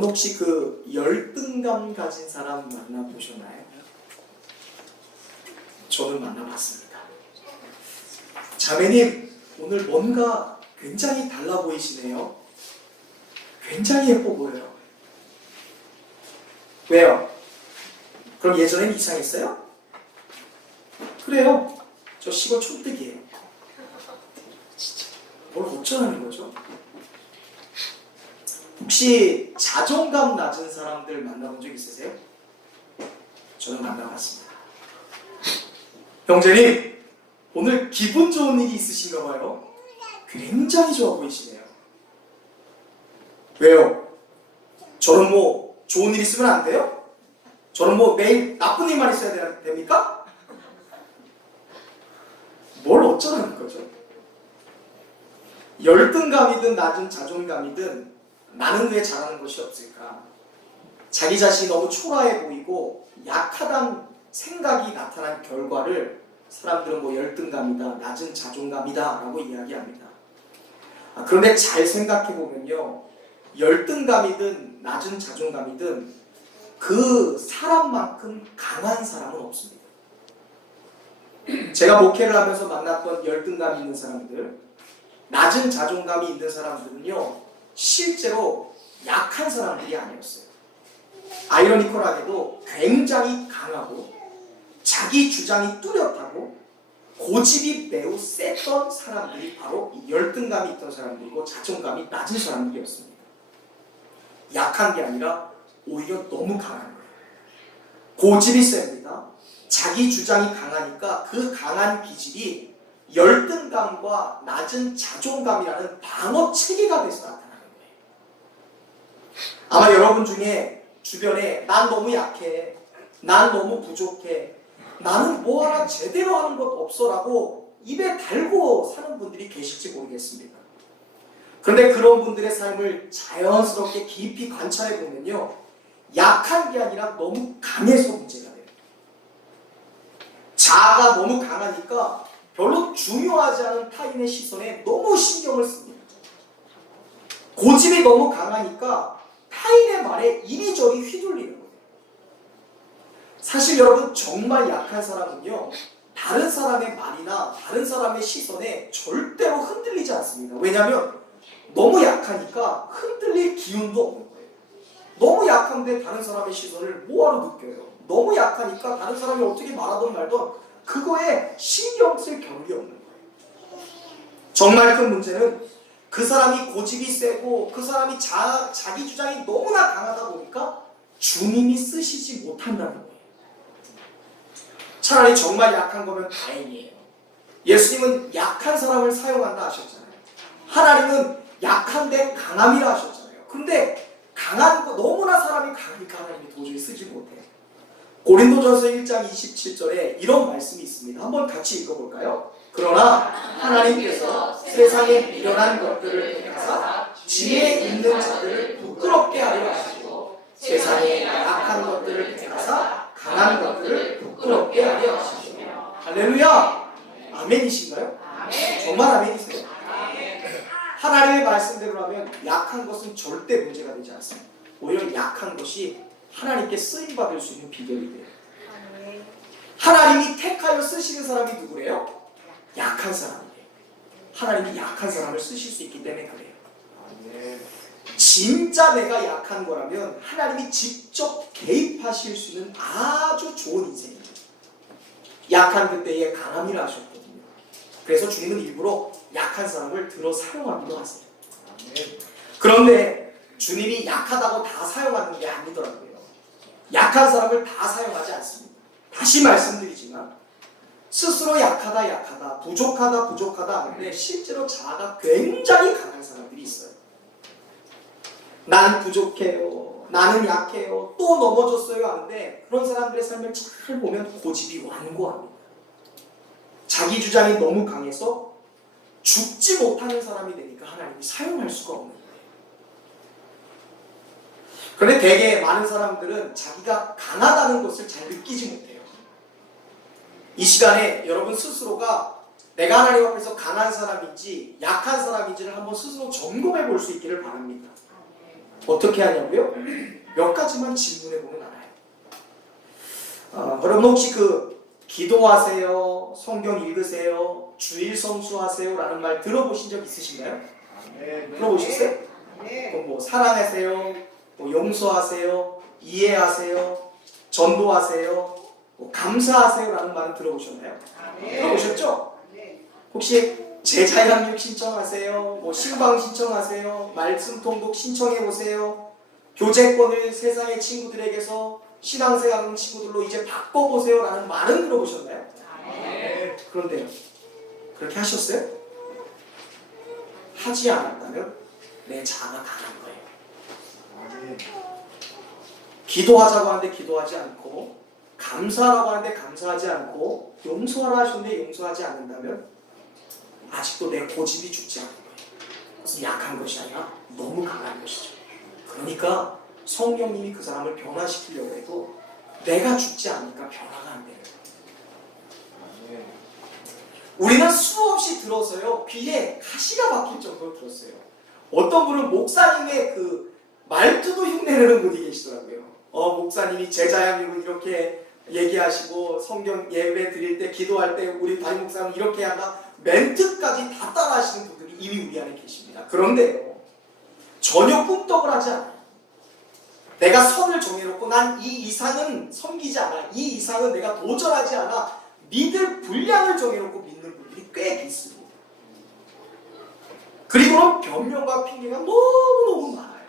여러분 혹시 그 열등감 가진 사람 만나보셨나요? 저는 만나봤습니다. 자매님, 오늘 뭔가 굉장히 달라 보이시네요. 굉장히 예뻐 보여요. 왜요? 그럼 예전엔 이상했어요? 그래요. 저 시골 촌뜨기예요. 뭘 어쩌라는 거죠? 혹시 자존감 낮은 사람들 만나본 적 있으세요? 저는 만나봤습니다. 형제님, 오늘 기분 좋은 일이 있으신가 봐요. 굉장히 좋아 보이시네요. 왜요? 저는 뭐 좋은 일 있으면 안 돼요? 저는 뭐 매일 나쁜 일만 있어야 됩니까? 뭘 어쩌라는 거죠? 열등감이든 낮은 자존감이든 나는 왜 잘하는 것이 없을까? 자기 자신이 너무 초라해 보이고 약하다는 생각이 나타난 결과를 사람들은 뭐 열등감이다, 낮은 자존감이다 라고 이야기합니다. 그런데 잘 생각해 보면요, 열등감이든 낮은 자존감이든 그 사람만큼 강한 사람은 없습니다. 제가 목회를 하면서 만났던 열등감이 있는 사람들, 낮은 자존감이 있는 사람들은요, 실제로 약한 사람들이 아니었어요. 아이러니컬하게도 굉장히 강하고 자기 주장이 뚜렷하고 고집이 매우 셌던 사람들이 바로 이 열등감이 있던 사람들이고 자존감이 낮은 사람들이었습니다. 약한 게 아니라 오히려 너무 강한 거예요. 고집이 셉니다. 자기 주장이 강하니까 그 강한 기질이 열등감과 낮은 자존감이라는 방어 체계가 돼서 나타나는 거예요. 아마 여러분 중에 주변에 난 너무 약해, 난 너무 부족해, 나는 뭐 하나 제대로 하는 것 없어라고 입에 달고 사는 분들이 계실지 모르겠습니다. 그런데 그런 분들의 삶을 자연스럽게 깊이 관찰해 보면요, 약한 게 아니라 너무 강해서 문제가 돼요. 자아가 너무 강하니까 별로 중요하지 않은 타인의 시선에 너무 신경을 씁니다. 고집이 너무 강하니까 타인의 말에 이리저리 휘둘리는 거예요. 사실 여러분, 정말 약한 사람은요, 다른 사람의 말이나 다른 사람의 시선에 절대로 흔들리지 않습니다. 왜냐하면 너무 약하니까 흔들릴 기운도 없는 거예요. 너무 약한데 다른 사람의 시선을 뭐하러 느껴요? 너무 약하니까 다른 사람이 어떻게 말하든 말든 그거에 신경 쓸 겨를이 없는 거예요. 정말 큰 문제는 그 사람이 고집이 세고 그 사람이 자기 주장이 너무나 강하다 보니까 주님이 쓰시지 못한다는 거예요. 차라리 정말 약한 거면 다행이에요. 예수님은 약한 사람을 사용한다 하셨잖아요. 하나님은 약한데 강함이라 하셨잖아요. 근데 강한 거, 너무나 사람이 강하니까 하나님이 도저히 쓰지 못해요. 고린도전서 1장 27절에 이런 말씀이 있습니다. 한번 같이 읽어볼까요? 그러나 하나님께서 세상에 미련한 것들을 택하사 지혜 있는 자들을 부끄럽게 하려 하시고 세상에 약한 것들을 택하사 강한 것들을 부끄럽게 하려 하시며. 할렐루야! 아멘이신가요? 아멘. 정말 아멘이세요? 아멘. 하나님의 말씀대로라면 약한 것은 절대 문제가 되지 않습니다. 오히려 약한 것이 하나님께 쓰임받을 수 있는 비결이 돼요. 하나님이 택하여 쓰시는 사람이 누구래요? 약한 사람이에요. 하나님이 약한 사람을 쓰실 수 있기 때문에 그래요. 진짜 내가 약한 거라면 하나님이 직접 개입하실 수 있는 아주 좋은 인생이죠. 약한 그때에 강함이라 하셨거든요. 그래서 주님은 일부러 약한 사람을 들어 사용하기도 하세요. 그런데 주님이 약하다고 다 사용하는 게 아니더라고요. 약한 사람을 다 사용하지 않습니다. 다시 말씀드리지만 스스로 약하다, 부족하다 하는데 실제로 자아가 굉장히 강한 사람들이 있어요. 난 부족해요, 나는 약해요, 또 넘어졌어요 하는데 그런 사람들의 삶을 잘 보면 고집이 완고합니다. 자기 주장이 너무 강해서 죽지 못하는 사람이 되니까 하나님이 사용할 수가 없는 거예요. 그런데 되게 많은 사람들은 자기가 강하다는 것을 잘 느끼지 못해요. 이 시간에 여러분 스스로가 내가 하나님 앞에서 강한 사람인지 약한 사람인지를 한번 스스로 점검해 볼 수 있기를 바랍니다. 어떻게 하냐고요? 몇 가지만 질문해 보면 알아요. 여러분 혹시 기도하세요, 성경 읽으세요, 주일 성수하세요 라는 말 들어보신 적 있으신가요? 들어보셨어요? 그럼 뭐 사랑하세요, 뭐 용서하세요, 이해하세요, 전도하세요, 뭐 감사하세요 라는 말은 들어보셨나요? 들어보셨죠? 혹시 제자양육 신청하세요, 뭐 신방 신청하세요, 말씀 통독 신청해 보세요, 교제권을 세상의 친구들에게서 신앙생활하는 친구들로 이제 바꿔보세요 라는 말은 들어보셨나요? 그런데요, 그렇게 하셨어요? 하지 않았다면 내 자아가 강한 거예요. 기도하자고 하는데 기도하지 않고, 감사하라고 하는데 감사하지 않고, 용서하라 하셨는데 용서하지 않는다면 아직도 내 고집이 죽지 않은 거예요. 그것은 약한 것이 아니라 너무 강한 것이죠. 그러니까 성령님이 그 사람을 변화시키려고 해도 내가 죽지 않으니까 변화가 안 되는 거예요. 우리는 수없이 들어서요, 귀에 가시가 박힐 정도로 들었어요. 어떤 분은 목사님의 말투도 흉내내는 분이 계시더라고요. 목사님이 제자양육은 이렇게 얘기하시고, 성경 예배 드릴 때, 기도할 때 우리 담임 목사는 이렇게 한다, 멘트까지 다 따라하시는 분들이 이미 우리 안에 계십니다. 그런데요, 전혀 꿈떡을 하지 않아요. 내가 선을 정해놓고 난 이 이상은 섬기지 않아, 이 이상은 내가 도전하지 않아, 믿을 분량을 정해놓고 믿는 분들이 꽤 있습니다. 그리고는 변명과 핑계가 너무너무 많아요.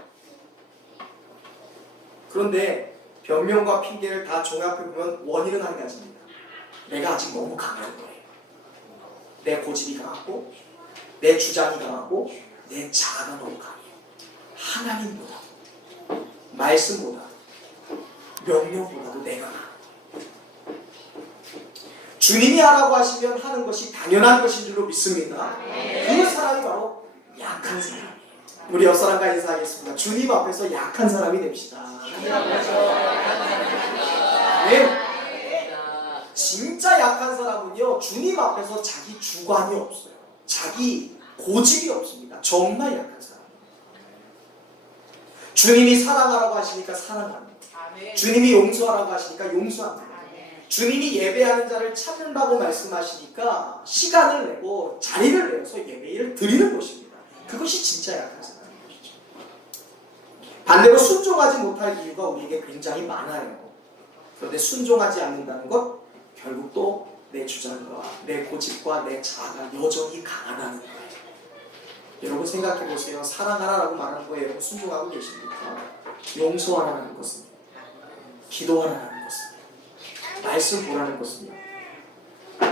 그런데 변명과 핑계를 다 종합해보면 원인은 한 가지입니다. 내가 아직 너무 강한 거예요. 내 고집이 강하고, 내 주장이 강하고, 내 자아가 너무 강해요. 하나님보다, 말씀보다, 명령보다도 내가 강해요. 주님이 하라고 하시면 하는 것이 당연한 것인 줄로 믿습니다. 그 사람이 바로 약한 사람이에요. 우리 옆 사람과 인사하겠습니다. 주님 앞에서 약한 사람이 됩시다. 네. 진짜 약한 사람은요, 주님 앞에서 자기 주관이 없어요. 자기 고집이 없습니다. 정말 약한 사람. 주님이 사랑하라고 하시니까 사랑합니다. 주님이 용서하라고 하시니까 용서합니다. 주님이 예배하는 자를 찾는다고 말씀하시니까 시간을 내고 자리를 내서 예배를 드리는 것입니다. 그것이 진짜 약한 사람인 것이죠. 반대로 순종하지 못할 이유가 우리에게 굉장히 많아요. 그런데 순종하지 않는다는 것, 결국 또 내 주장과 내 고집과 내 자아가 여전히 강하다는 거예요. 여러분 생각해 보세요. 사랑하라고 말하는 거에 여러분 순종하고 계십니까? 용서하라는 것은, 기도하라는 것은, 말씀 보라는 것은요,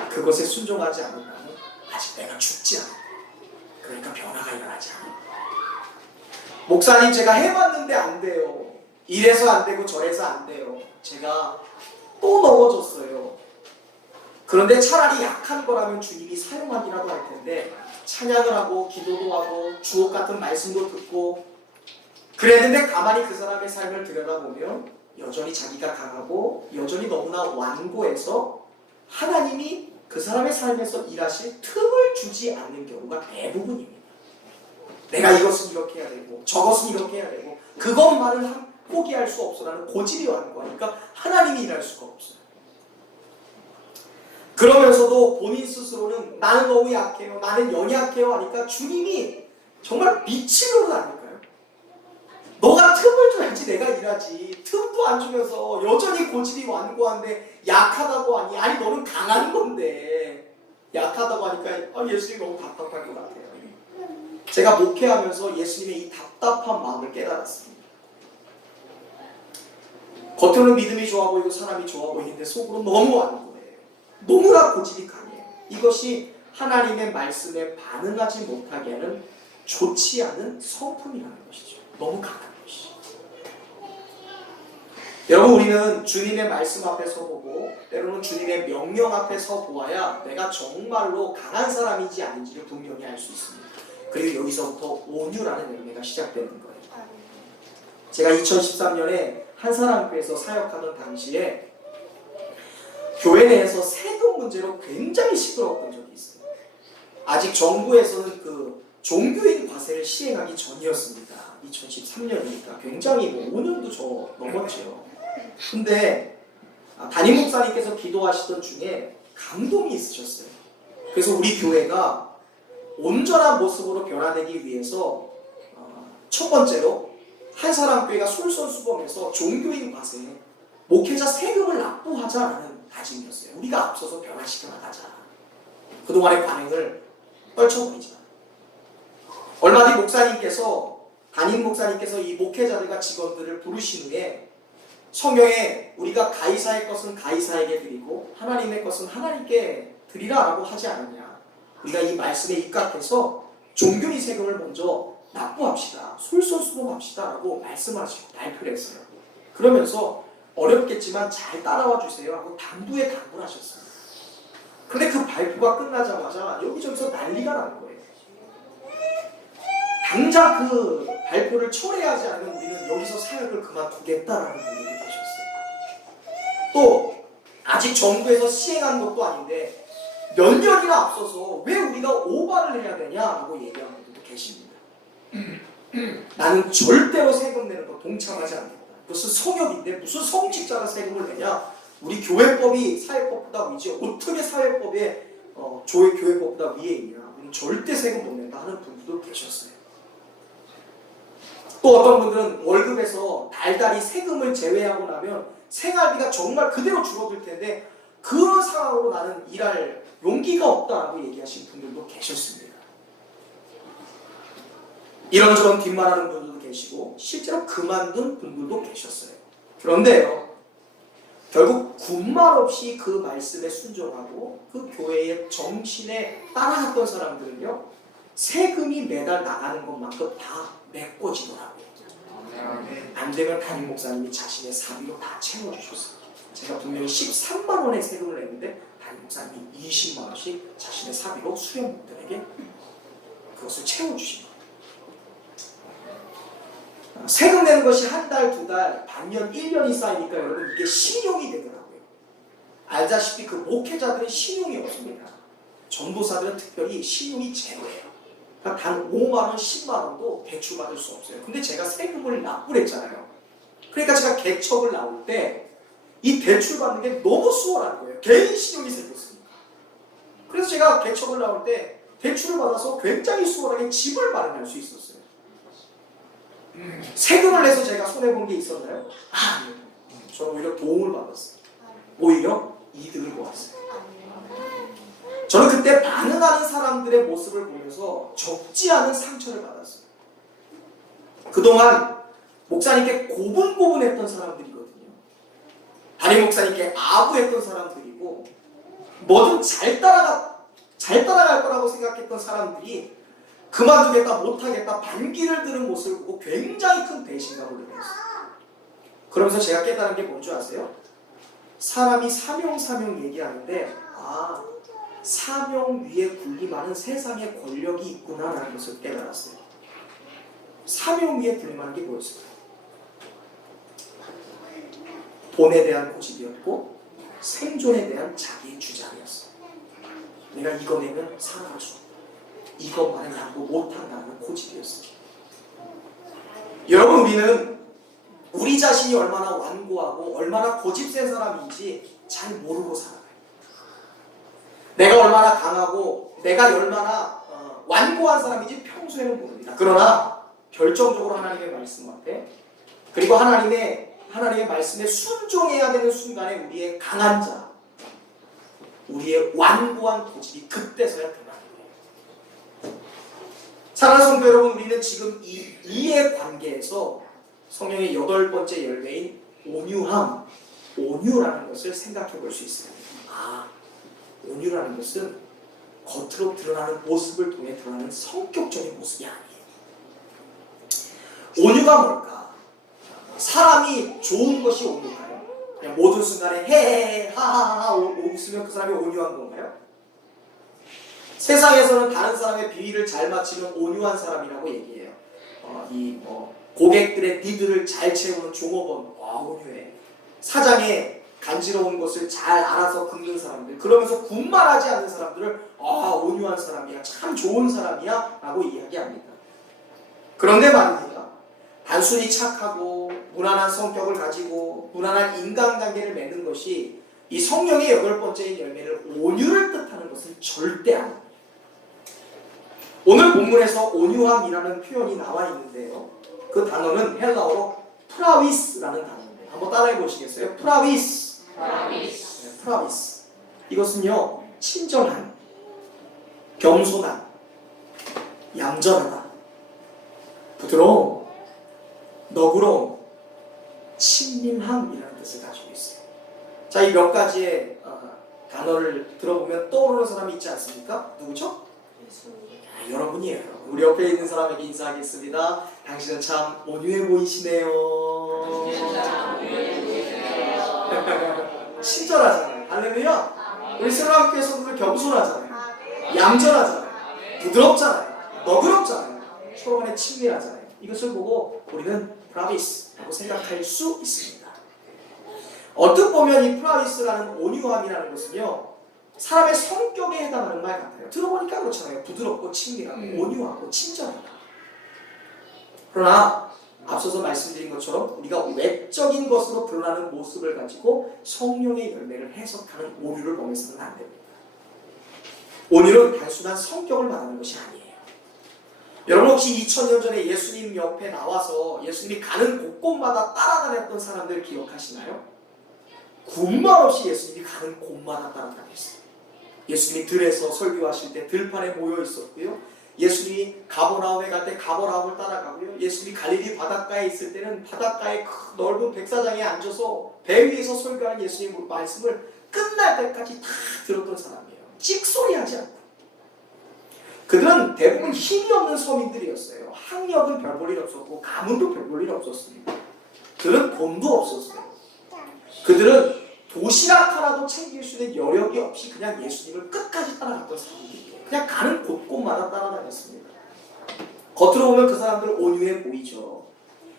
그것에 순종하지 않는다면 아직 내가 죽지 않아요. 그러니까 변화가 일어나지 않아요. 목사님, 제가 해봤는데 안 돼요. 이래서 안 되고 저래서 안 돼요. 제가 또 넘어졌어요. 그런데 차라리 약한 거라면 주님이 사용하기라도 할 텐데, 찬양을 하고 기도도 하고 주옥 같은 말씀도 듣고 그랬는데 가만히 그 사람의 삶을 들여다보면 여전히 자기가 강하고 여전히 너무나 완고해서 하나님이 그 사람의 삶에서 일하실 틈을 주지 않는 경우가 대부분입니다. 내가 이것은 이렇게 해야 되고 저것은 이렇게 해야 되고 그것만을 포기할 수 없어라는 고집이 완고하니까 하나님이 일할 수가 없어요. 그러면서도 본인 스스로는 나는 너무 약해요, 나는 연약해요 하니까 주님이 정말 미치도록 아닐까요? 너가 틈을 줘야지 내가 일하지. 틈도 안 주면서 여전히 고집이 완고한데 약하다고 하니, 아니 너는 강한 건데 약하다고 하니까 예수님이 너무 답답할 것 같아요. 제가 목회하면서 예수님의 이 답답한 마음을 깨달았습니다. 겉으로는 믿음이 좋아 보이고 사람이 좋아 보이는데 속으로 너무 완고해요. 너무나 고집이 강해요. 이것이 하나님의 말씀에 반응하지 못하게 하는 좋지 않은 성품이라는 것이죠. 너무 강한 것이죠. 여러분, 우리는 주님의 말씀 앞에 서보고 때로는 주님의 명령 앞에 서보아야 내가 정말로 강한 사람인지 아닌지를 분명히 알 수 있습니다. 그리고 여기서부터 온유라는 열매가 시작되는 거예요. 제가 2013년에 한사랑교회에서 사역하던 당시에 교회 내에서 세금 문제로 굉장히 시끄러웠던 적이 있어요. 아직 정부에서는 종교인 과세를 시행하기 전이었습니다. 2013년이니까 굉장히 5년도 넘었죠. 근데 담임 목사님께서 기도하시던 중에 감동이 있으셨어요. 그래서 우리 교회가 온전한 모습으로 변화되기 위해서 첫 번째로 한사람교회가 솔선수범해서 종교인 과세에 목회자 세금을 납부하자라는 다짐이었어요. 우리가 앞서서 변화시켜 나가자. 그동안의 관행을 떨쳐버리자. 얼마 뒤 담임 목사님께서 이 목회자들과 직원들을 부르신 후에 성경에 우리가 가이사의 것은 가이사에게 드리고 하나님의 것은 하나님께 드리라라고 하지 않느냐. 우리가 이 말씀에 입각해서 종교인 세금을 먼저 납부합시다. 솔선수범합시다 라고 말씀하시고 발표를 했어요. 그러면서 어렵겠지만 잘 따라와 주세요 하고 당부에 당부를 하셨어요. 그런데 그 발표가 끝나자마자 여기저기서 난리가 난 거예요. 당장 그 발표를 철회하지 않으면 우리는 여기서 사역을 그만두겠다라는 분들이 계셨어요. 또 아직 정부에서 시행한 것도 아닌데 몇 년이나 앞서서 왜 우리가 오바를 해야 되냐라고 얘기하는 분들도 계십니다. 나는 절대로 세금 내는 거 동참하지 않겠다. 무슨 성역인데 무슨 성직자가 세금을 내냐? 우리 교회법이 사회법보다 위지 어떻게 사회법에 교회법보다 위에 있냐? 우리는 절대 세금 못 낸다 하는 분들도 계셨어요. 또 어떤 분들은 월급에서 달달이 세금을 제외하고 나면 생활비가 정말 그대로 줄어들 텐데 그런 상황으로 나는 일할 용기가 없다라고 얘기하신 분들도 계셨습니다. 이런저런 뒷말하는 분들도 계시고 실제로 그만둔 분들도 계셨어요. 그런데요, 결국 군말 없이 그 말씀에 순종하고 그 교회의 정신에 따라갔던 사람들은요, 세금이 매달 나가는 것만큼 다 메꿔지더라고요. 안 되면 담임 목사님이 자신의 사비로 다 채워주셨어요. 제가 분명히 13만 원의 세금을 냈는데 담임 목사님이 20만 원씩 자신의 사비로 수련목들에게 그것을 채워주신 거예요. 세금 내는 것이 한 달, 두 달, 반년, 1년이 쌓이니까 여러분 이게 신용이 되더라고요. 알다시피 그 목회자들은 신용이 없습니다. 전도사들은 특별히 신용이 제로예요. 그러니까 단 5만 원, 10만 원도 대출받을 수 없어요. 근데 제가 세금을 납부를 했잖아요. 그러니까 제가 개척을 나올 때 이 대출 받는 게 너무 수월한 거예요. 개인 신용이 생겼으니까. 그래서 제가 개척을 나올 때 대출을 받아서 굉장히 수월하게 집을 마련할 수 있었어요. 세금을 내서 제가 손해본 게 있었나요? 아니요. 저는 오히려 도움을 받았어요. 오히려 이득을 보았어요. 저는 그때 반응하는 사람들의 모습을 보면서 적지 않은 상처를 받았어요. 그동안 목사님께 고분고분했던 사람들이거든요. 담임 목사님께 아부했던 사람들이고 뭐든 잘 따라갈 거라고 생각했던 사람들이 그만두겠다, 못하겠다, 반기를 드는 모습을 보고 굉장히 큰 배신감을 느꼈어요. 그러면서 제가 깨달은 게 뭔지 아세요? 사람이 사명 얘기하는데 사명 위에 군림하는 세상의 권력이 있구나라는 것을 깨달았어요. 사명 위에 군림하는 게 뭐였을까요? 돈에 대한 고집이었고 생존에 대한 자기의 주장이었어요. 내가 이거 내면 살아갈 수 없다. 이것만은 양보 못한다는 고집이었어요. 여러분, 우리는 우리 자신이 얼마나 완고하고 얼마나 고집센 사람인지 잘 모르고 살아가요. 내가 얼마나 강하고 내가 얼마나 완고한 사람인지 평소에는 모릅니다. 그러나 결정적으로 하나님의 말씀 앞에 그리고 하나님의 말씀에 순종해야 되는 순간에 우리의 강한 자, 우리의 완고한 고집이 그때서야 드러나는 거예요. 사랑하는 성도 여러분, 우리는 지금 이의 관계에서 성령의 8번째 열매인 온유라는 것을 생각해 볼 수 있어요. 온유라는 것은 겉으로 드러나는 모습을 통해 드러나는 성격적인 모습이 아니에요. 온유가 뭘까? 사람이 좋은 것이 온유인가요? 그냥 모든 순간에 헤헤헤 하하하 웃으면 그 사람이 온유한 건가요? 세상에서는 다른 사람의 비위를 잘 맞히는 온유한 사람이라고 얘기해요. 고객들의 니드를 잘 채우는 종업원, 온유해. 사장의 간지러운 것을 잘 알아서 긁는 사람들, 그러면서 군말하지 않는 사람들을 온유한 사람이야, 참 좋은 사람이야 라고 이야기합니다. 그런데 말입니다, 단순히 착하고 무난한 성격을 가지고 무난한 인간관계를 맺는 것이 이 성령의 여덟 번째인 열매를 온유를 뜻하는 것은 절대 아닙니다. 오늘 본문에서 온유함이라는 표현이 나와 있는데요. 그 단어는 헬라어로 프라위스라는 단어입니다. 한번 따라해 보시겠어요? 프라위스. 네, 프라위스. 이것은요, 친절한, 겸손한, 얌전하다, 부드러움, 너그러움, 친밀함이라는 뜻을 가지고 있어요. 자, 이 몇 가지의 단어를 들어보면 떠오르는 사람이 있지 않습니까? 누구죠? 여러분이에요. 우리 옆에 있는 사람에게 인사하겠습니다. 당신은 참 온유해 보이시네요. 친절하잖아요. 할렐루야. 우리 새로운교회 성도들 겸손하잖아요. 얌전하잖아요. 부드럽잖아요. 너그럽잖아요. 서로 간에 친밀하잖아요. 이것을 보고 우리는 프라비스라고 생각할 수 있습니다. 어떻게 보면 이 프라비스라는 온유함이라는 것은요, 사람의 성격에 해당하는 말 같아요. 들어보니까 그렇잖아요. 부드럽고 친밀하고 온유하고 친절하다. 그러나 앞서서 말씀드린 것처럼 우리가 외적인 것으로 드러나는 모습을 가지고 성령의 열매를 해석하는 온유를 범해서는 안 됩니다. 온유는 단순한 성격을 말하는 것이 아니에요. 여러분 혹시 2000년 전에 예수님 옆에 나와서 예수님이 가는 곳곳마다 따라다녔던 사람들 기억하시나요? 군말 없이 예수님이 가는 곳마다 따라다녔어요. 예수님이 들에서 설교하실 때 들판에 모여 있었고요. 예수님이 가버나움에 갈 때 가버나움을 따라가고요. 예수님이 갈릴리 바닷가에 있을 때는 바닷가의 큰 넓은 백사장에 앉아서 배 위에서 설교하는 예수님의 말씀을 끝날 때까지 다 들었던 사람이에요. 찍소리하지 않고. 그들은 대부분 힘이 없는 서민들이었어요. 학력은 별 볼 일 없었고 가문도 별 볼 일 없었습니다. 그들은 돈도 없었어요. 그들은 도시락 하나도 챙길 수 있는 여력이 없이 그냥 예수님을 끝까지 따라갔던 사람들이에요. 그냥 가는 곳곳마다 따라다녔습니다. 겉으로 보면 그 사람들 온유해 보이죠.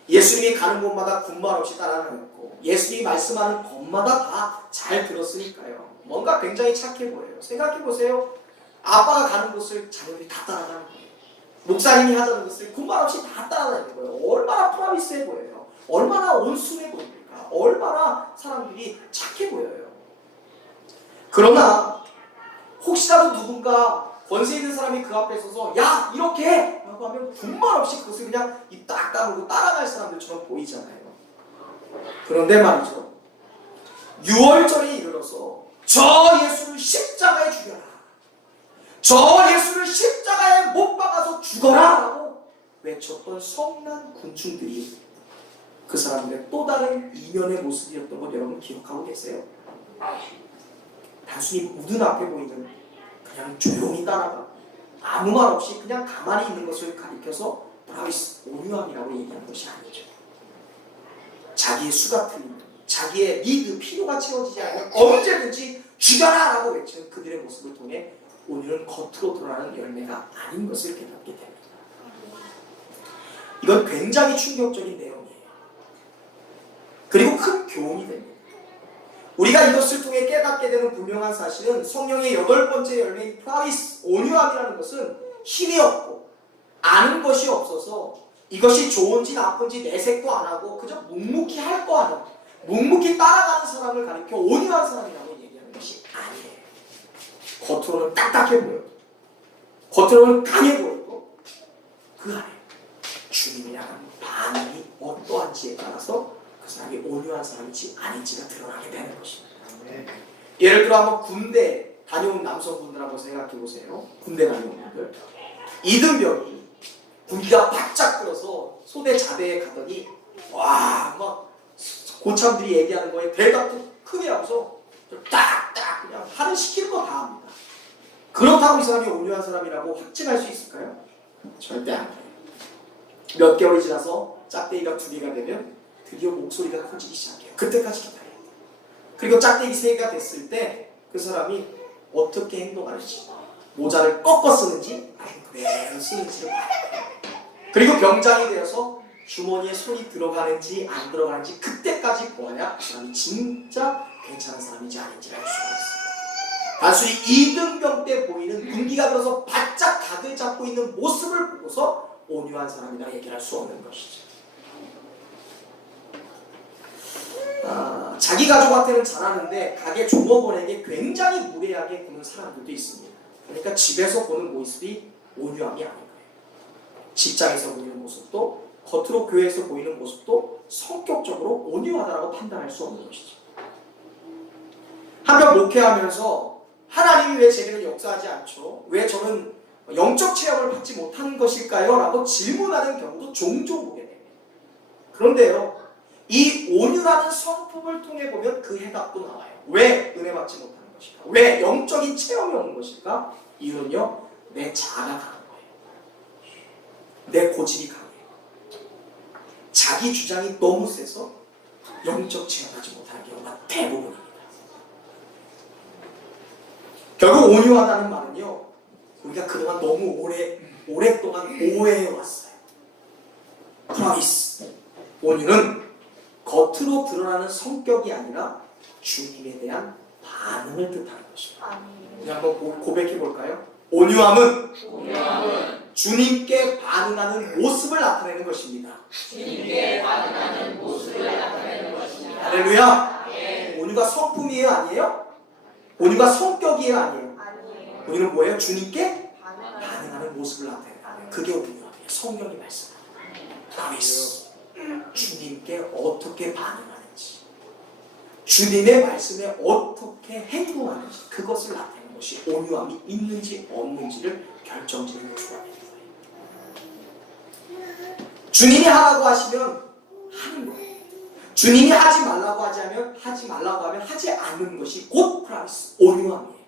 예수님이 가는 곳마다 군말 없이 따라다녔고 예수님이 말씀하는 것마다 다 잘 들었으니까요. 뭔가 굉장히 착해 보여요. 생각해 보세요. 아빠가 가는 곳을 자녀들이 다 따라다니는 거예요. 목사님이 하자는 것을 군말 없이 다 따라다니는 거예요. 얼마나 프라미스해 보여요. 얼마나 온순해 보입니까? 얼마나 사람들이 착해 보여요. 그러나 혹시라도 누군가 권세 있는 사람이 그 앞에 서서 야 이렇게 해! 라고 하면 군말 없이 그것을 그냥 입 딱 다물고 따라갈 사람들처럼 보이잖아요. 그런데 말이죠, 6월절에 이르러서 저 예수를 십자가에 죽여라, 저 예수를 십자가에 못 박아서 죽어라 라고 외쳤던 성난 군중들이 그 사람들의 또 다른 이면의 모습이었던 걸 여러분 기억하고 계세요? 단순히 무드 앞에 보이는 그냥 조용히 따라가 아무 말 없이 그냥 가만히 있는 것을 가리켜서 브라비스, 온유함이라고 얘기하는 것이 아니죠. 자기의 수가 틀리면, 자기의 니드, 필요가 채워지지 않으면 언제든지 죽여라 라고 외치는 그들의 모습을 통해 온유는 겉으로 드러나는 열매가 아닌 것을 깨닫게 됩니다. 이건 굉장히 충격적인 내용이에요. 그리고 큰 교훈이 됩니다. 우리가 이것을 통해 깨닫게 되는 분명한 사실은 성령의 여덟 번째 열매인 프라비스, 온유함이라는 것은 힘이 없고 아는 것이 없어서 이것이 좋은지 나쁜지 내색도 안 하고 그저 묵묵히 할 거 하는, 묵묵히 따라가는 사람을 가리켜 온유한 사람이라고 얘기하는 것이 아니에요. 겉으로는 딱딱해 보여도, 겉으로는 강해 보여도 그 안에 주님에 향한 반응이 어떠한지에 따라서 그 사람이 온유한 사람인지 아닌지가 드러나게 되는 것입니다. 예를 들어 한번 군대 다녀온 남성분들 한번 생각해 보세요. 군대 다녀온 분들, 이등병이 군기가 바짝 들어서 소대 자대에 가더니 와 막 고참들이 얘기하는 거에 대답도 크게 하면서 딱딱 그냥 하는 시키는 거 다 합니다. 그렇다고 이 사람이 온유한 사람이라고 확증할 수 있을까요? 절대 안 돼요. 몇 개월이 지나서 짝대기가 2개가 되면 드디어 목소리가 커지기 시작해요. 그때까지 기다려요. 그리고 짝대기 3개가 됐을 때 그 사람이 어떻게 행동하는지, 모자를 꺾어 쓰는지 아니면 그대로 쓰는지를 봐요. 그리고 병장이 되어서 주머니에 손이 들어가는지 안 들어가는지 그때까지 보아야 그 사람이 진짜 괜찮은 사람인지 아닌지 알 수가 있어요. 단순히 이등병 때 보이는 군기가 들어서 바짝 각을 잡고 있는 모습을 보고서 온유한 사람이라 얘기할 수 없는 것이죠. 자기 가족한테는 잘하는데 가게 종업원에게 굉장히 무례하게 구는 사람들도 있습니다. 그러니까 집에서 보는 모습이 온유함이 아닌 거예요. 직장에서 보이는 모습도, 겉으로 교회에서 보이는 모습도 성격적으로 온유하다라고 판단할 수 없는 것이죠. 한편 목회하면서 하나님이 왜 제게는 역사하지 않죠? 왜 저는 영적 체험을 받지 못하는 것일까요? 라고 질문하는 경우도 종종 보게 됩니다. 그런데요, 이 온유라는 성품을 통해 보면 그 해답도 나와요. 왜 은혜 받지 못하는 것일까? 왜 영적인 체험이 없는 것일까? 이유는요, 내 자아가 강한 거예요. 내 고집이 강해요. 자기 주장이 너무 세서 영적 체험하지 못하는 경우가 대부분입니다. 결국 온유하다는 말은요, 우리가 그동안 너무 오랫동안 오해해왔어요. 프라이스. 온유는 겉으로 드러나는 성격이 아니라 주님에 대한 반응을 뜻하는 것입니다. 우리 한번 고백해 볼까요? 온유함은 주님께 반응하는 모습을 나타내는 것입니다. 주님께 반응하는 모습을 나타내는 것입니다. 할렐루야. 온유가 성품이에요, 아니에요? 온유가 성격이에요, 아니에요? 온유는 뭐예요? 주님께 반응하는 모습을 나타내는 거예요. 그게 온유함이에요. 성경이 말씀합니다. 프라이스. 주님께 어떻게 반응하는지, 주님의 말씀에 어떻게 행동하는지, 그것을 나타내는 것이 온유함이 있는지 없는지를 결정짓는 요소입니다. 주님이 하라고 하시면 하는 거예요. 주님이 하지 말라고 하지 말라고 하면 하지 않는 것이 곧 프라이스, 온유함이에요.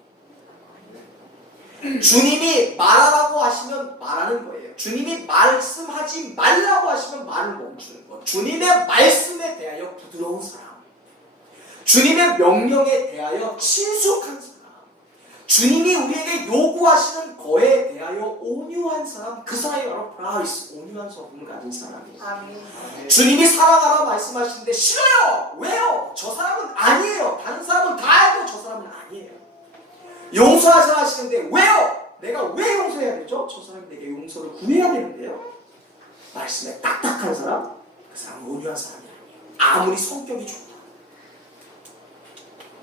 주님이 말하라고 하시면 말하는 거예요. 주님이 말씀하지 말라고 하시면 말을 멈추는 것. 주님의 말씀에 대하여 부드러운 사람, 주님의 명령에 대하여 친숙한 사람, 주님이 우리에게 요구하시는 거에 대하여 온유한 사람, 그 사람이 바로 프라이스, 온유한 성품을 가진 사람이에요. 아멘. 주님이 사랑하라 말씀하시는데 싫어요. 왜요? 저 사람은 아니에요. 다른 사람은 다 해도 저 사람은 아니에요. 용서하자 하시는데 왜요? 내가 왜 용서해야 되죠? 저 사람이 내게 용서를 구해야 되는데요. 말씀에 딱딱한 사람, 그 사람은 온유한 사람이 아니에요. 아무리 성격이 좋다.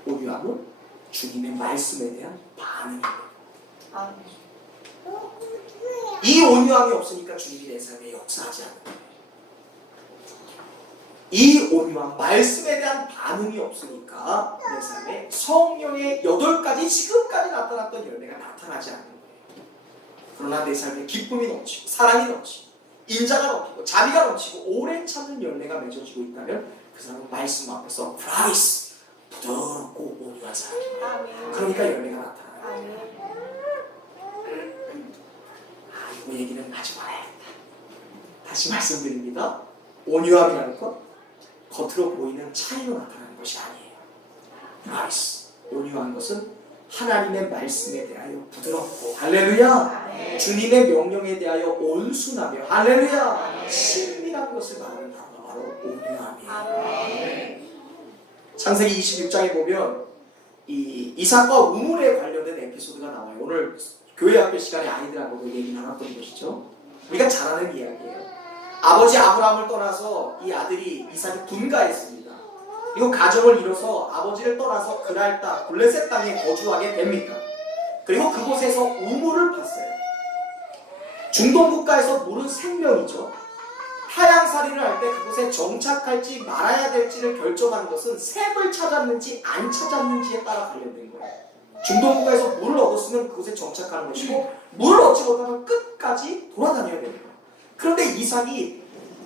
온유함은 주님의 말씀에 대한 반응이에요. 아멘. 이 온유함이 없으니까 주님이 내 삶에 역사하지 않는 거예요. 이 온유함, 말씀에 대한 반응이 없으니까 내 삶에 성령의 8가지 지금까지 나타났던 열매가 나타나지 않는 거예요. 그러나 내 삶에 기쁨이 넘치고 사랑이 넘치고 인자가 넘치고 자비가 넘치고 오래 참는 열매가 맺어지고 있다면 그 사람은 말씀 앞에서 프라이스, 부드럽고 온유한 사람입니다. 아멘. 그러니까 열매가 나타나요. 아멘. 이거 얘기는 하지 말아야겠다. 다시 말씀드립니다. 온유함이라는 것, 겉으로 보이는 차이로 나타나는 것이 아니에요. 프라이스, 온유한 것은 하나님의 말씀에 대하여 부드럽고, 할렐루야, 아멘. 주님의 명령에 대하여 온순하며, 할렐루야, 친밀한 것을 말하는 단어가 바로 온유함이에요. 아멘. 창세기 26장에 보면 이삭과 우물에 관련된 에피소드가 나와요. 오늘 교회 학교 시간에 아이들하고도 얘기 나눴던 것이죠. 우리가 잘 아는 이야기예요. 아버지 아브라함을 떠나서 이 아들이 이삭이 분가했습니다. 그리고 가정을 이뤄서 아버지를 떠나서 그랄 땅, 블레셋 땅에 거주하게 됩니다. 그리고 그곳에서 우물을 팠어요. 중동 국가에서 물은 생명이죠. 타향살이를 할 때 그곳에 정착할지 말아야 될지를 결정하는 것은 샘을 찾았는지 안 찾았는지에 따라 관련된 거예요. 중동 국가에서 물을 얻었으면 그곳에 정착하는 것이고, 물을 얻지 못하면 끝까지 돌아다녀야 됩니다. 그런데 이삭이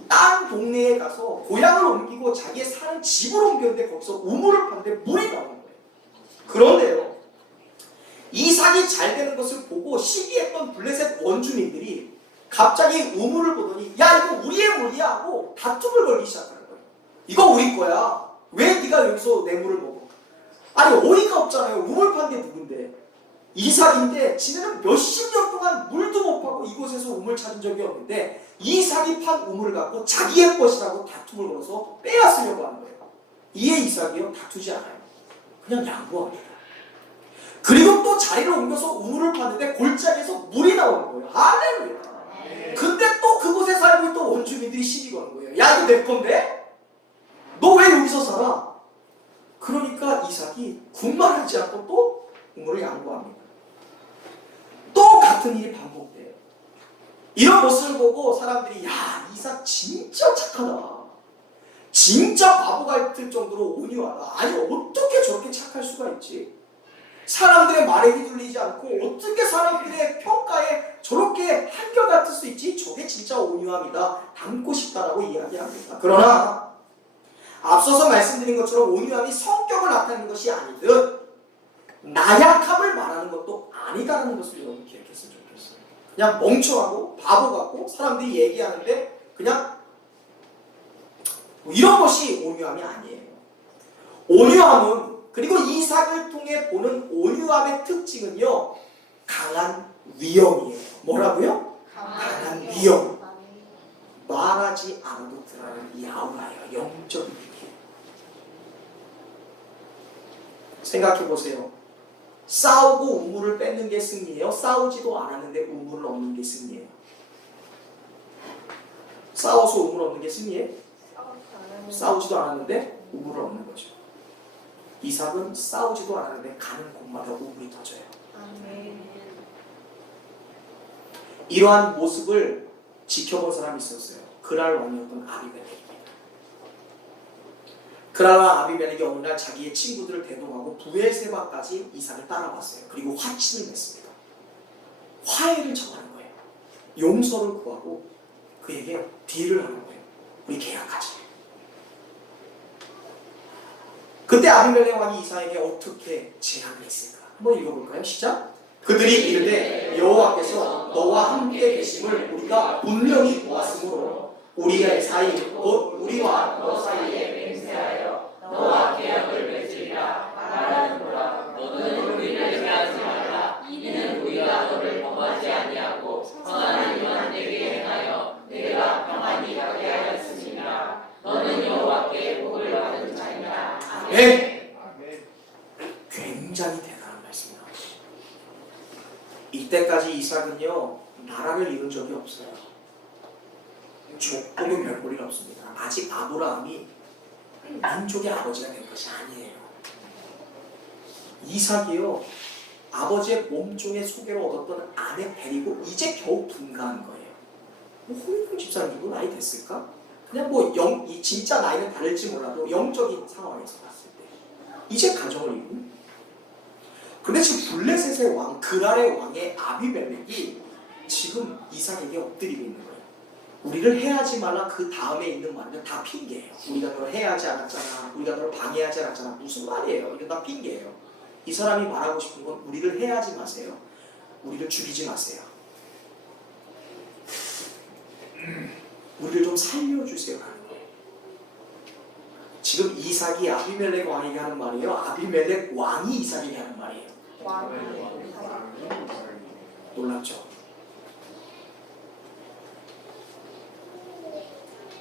다른 동네에 가서 고향을 옮기고 자기의 사는 집을 옮겼는데 거기서 우물을 팠는데 물이 나오는 거예요. 그런데요, 이삭이 잘 되는 것을 보고 시기했던 블레셋 원주민들이 갑자기 우물을 보더니 야, 이거 우리의 물이야 하고 다툼을 걸기 시작하는 거예요. 이거 우리 거야. 왜 네가 여기서 내 물을 먹어? 아니, 어이가 없잖아요. 우물 판 게 누군데? 이삭인데 지네는 몇십 년 동안 물도 못 파고 이곳에서 우물 찾은 적이 없는데 이삭이 판 우물을 갖고 자기의 것이라고 다툼을 걸어서 빼앗으려고 하는 거예요. 이에 이삭이요, 다투지 않아요. 그냥 양보합니다. 그리고 또 자리를 옮겨서 우물을 팠는데 골짜기에서 물이 나오는 거예요. 할렐루야. 근데 또 그곳에 살고 있던 원주민들이 시비 거는 거예요. 야, 이거 내 건데? 너 왜 여기서 살아? 이삭이 군말하지 않고 또 우물을 양보합니다. 또 같은 일이 반복돼요. 이런 모습을 보고 사람들이 야, 이삭 진짜 착하다. 진짜 바보 같을 정도로 온유하다. 아니 어떻게 저렇게 착할 수가 있지? 사람들의 말에 휘둘리지 않고 어떻게 사람들의 평가에 저렇게 한결같을 수 있지? 저게 진짜 온유함이다. 닮고 싶다라고 이야기합니다. 그러나 앞서서 말씀드린 것처럼 온유함이 성격을 나타내는 것이 아니듯 나약함을 말하는 것도 아니다라는 것을 여러분 기억했으면 좋겠어요. 그냥 멍청하고 바보 같고 사람들이 얘기하는데 그냥 이런 것이 온유함이 아니에요. 온유함은, 그리고 이삭을 통해 보는 온유함의 특징은요, 강한 위엄이에요. 뭐라고요? 강한 위엄. 말하지 않아도 드러나는 야우라예요. 영적인 위엄. 생각해 보세요. 싸우고 우물을 뺏는 게 승리예요? 싸우지도 않았는데 우물을 얻는 게 승리예요? 싸워서 우물 얻는 게 승리예요? 싸우지도 않았는데 우물을 얻는 거죠. 이삭은 싸우지도 않았는데 가는 곳마다 우물이 터져요. 이러한 모습을 지켜본 사람이 있었어요. 그랄 왕이었던 아비멜렉입니다. 그랄 왕 아비멜렉이 어느 날 자기의 친구들을 대동하고 부엘세바까지 이삭을 따라갔어요. 그리고 화친을 맺습니다. 화해를 청하는 거예요. 용서를 구하고 그에게 딜을 하는 거예요. 우리 계약하자. 그때 아비멜렉 왕이 이삭에게 어떻게 제안을 했을까? 한번 읽어볼까요? 시작! 그들이 이르되 여호와께서 너와 함께 계심을 우리가 분명히 보았으므로 우리의 사이 곧 우리와 너 사이에 맹세하여 너와 계약을 맺으리라 말하는도다. 너는 우리를 제하지 말라. 이는 우리가 너를 범하지 아니하고 선한 일만 내게 행하여 내가 평안히 가게 하였음이라. 너는 여호와께 복을 받은 자이다. 아멘. 굉장히 대단한 말씀이에요. 이때까지 이삭은요 나라를 이룬 적이 없어요. 족보는 별볼일 없습니다. 아직 아브라함이 민족의 아버지가 된 것이 아니에요. 이삭이요 아버지의 몸종의 소개로 얻었던 아내 데리고 이제 겨우 분가한 거예요. 뭐 홍익동 집사님도 나이 됐을까? 그냥 뭐 이 진짜 나이는 다를지 몰라도 영적인 상황에서 봤을 때 이제 가정을 이룬. 근데 지금 블레셋의 왕, 그랄의 왕의 아비멜렉이 지금 이삭에게 엎드리고 있는 거예요. 우리를 해하지 말라. 그 다음에 있는 말은 다 핑계예요. 우리가 너를 해하지 않았잖아. 우리가 너를 방해하지 않았잖아. 무슨 말이에요? 이게 다 핑계예요. 이 사람이 말하고 싶은 건 우리를 해하지 마세요. 우리를 죽이지 마세요. 우리를 좀 살려주세요 하는 거예요. 지금 이삭이 아비멜렉 왕에게 하는 말이에요? 아비멜렉 왕이 이삭에게 하는 말이에요? 놀랍죠?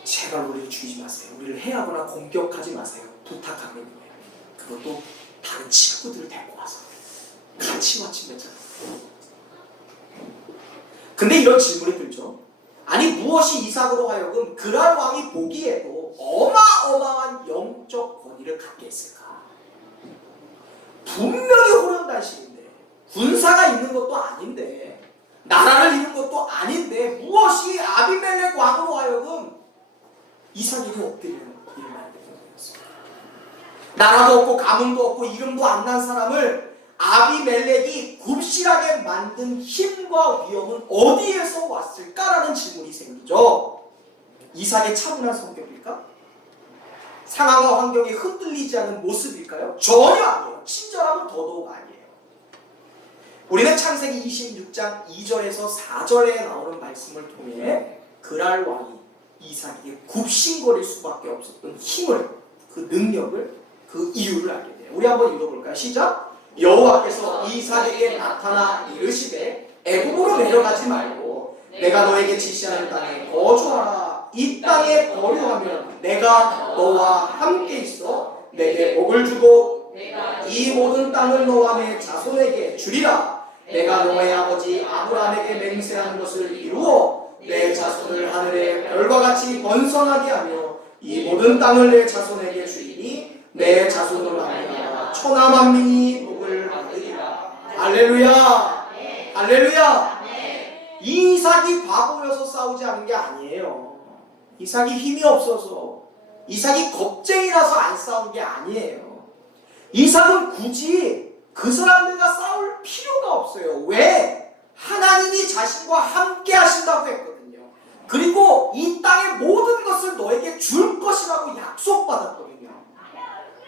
제발 우리를 죽이지 마세요. 우리를 해하거나 공격하지 마세요. 부탁하는 거예요. 그것도 다른 친구들을 데리고 와서 같이 화친댔잖아요. 근데 이런 질문이 들죠. 아니 무엇이 이삭으로 하여금 그랄 왕이 보기에도 어마어마한 영적 권위를 갖게 했을까? 분명히 호련단신인데 군사가 있는 것도 아닌데 나라를 이룬 것도 아닌데 무엇이 아비멜렉 왕으로 하여금 이삭에게 엎드리는 일을 만들게 되었습니다. 나라도 없고 가문도 없고 이름도 안 난 사람을 아비멜렉이 굽실하게 만든 힘과 위엄은 어디에서 왔을까라는 질문이 생기죠. 이삭의 차분한 성격일까? 상황과 환경에 흔들리지 않는 모습일까요? 전혀 아니에요. 친절함은 더더욱 아니에요. 우리는 창세기 26장 2절에서 4절에 나오는 말씀을 통해 그랄 왕이 이삭에게 굽신거릴 수밖에 없었던 힘을, 그 능력을, 그 이유를 알게 돼요. 우리 한번 읽어볼까요? 시작! 여호와께서 이삭에게 나타나 이르시되 애굽으로 내려가지 말고 내가 너에게 지시하는 땅에 거주하라. 이 땅에 거류하면 내가 너와 함께 있어 내게 복을 주고 이 모든 땅을 너와 내 자손에게 주리라. 내가 너의 아버지 아브라함에게 맹세하는 것을 이루어 내 자손을 하늘의 별과 같이 번성하게 하며 이 모든 땅을 내 자손에게 주리니 내 자손으로 말미암아 천하 만민이 복을 받으리라. 할렐루야. 할렐루야. 이삭이 바보여서 싸우지 않은 게 아니에요. 이삭이 힘이 없어서, 이삭이 겁쟁이라서 안 싸운 게 아니에요. 이삭은 굳이 그 사람들과 싸울 필요가 없어요. 왜? 하나님이 자신과 함께 하신다고 했거든요. 그리고 이 땅의 모든 것을 너에게 줄 것이라고 약속받았거든요.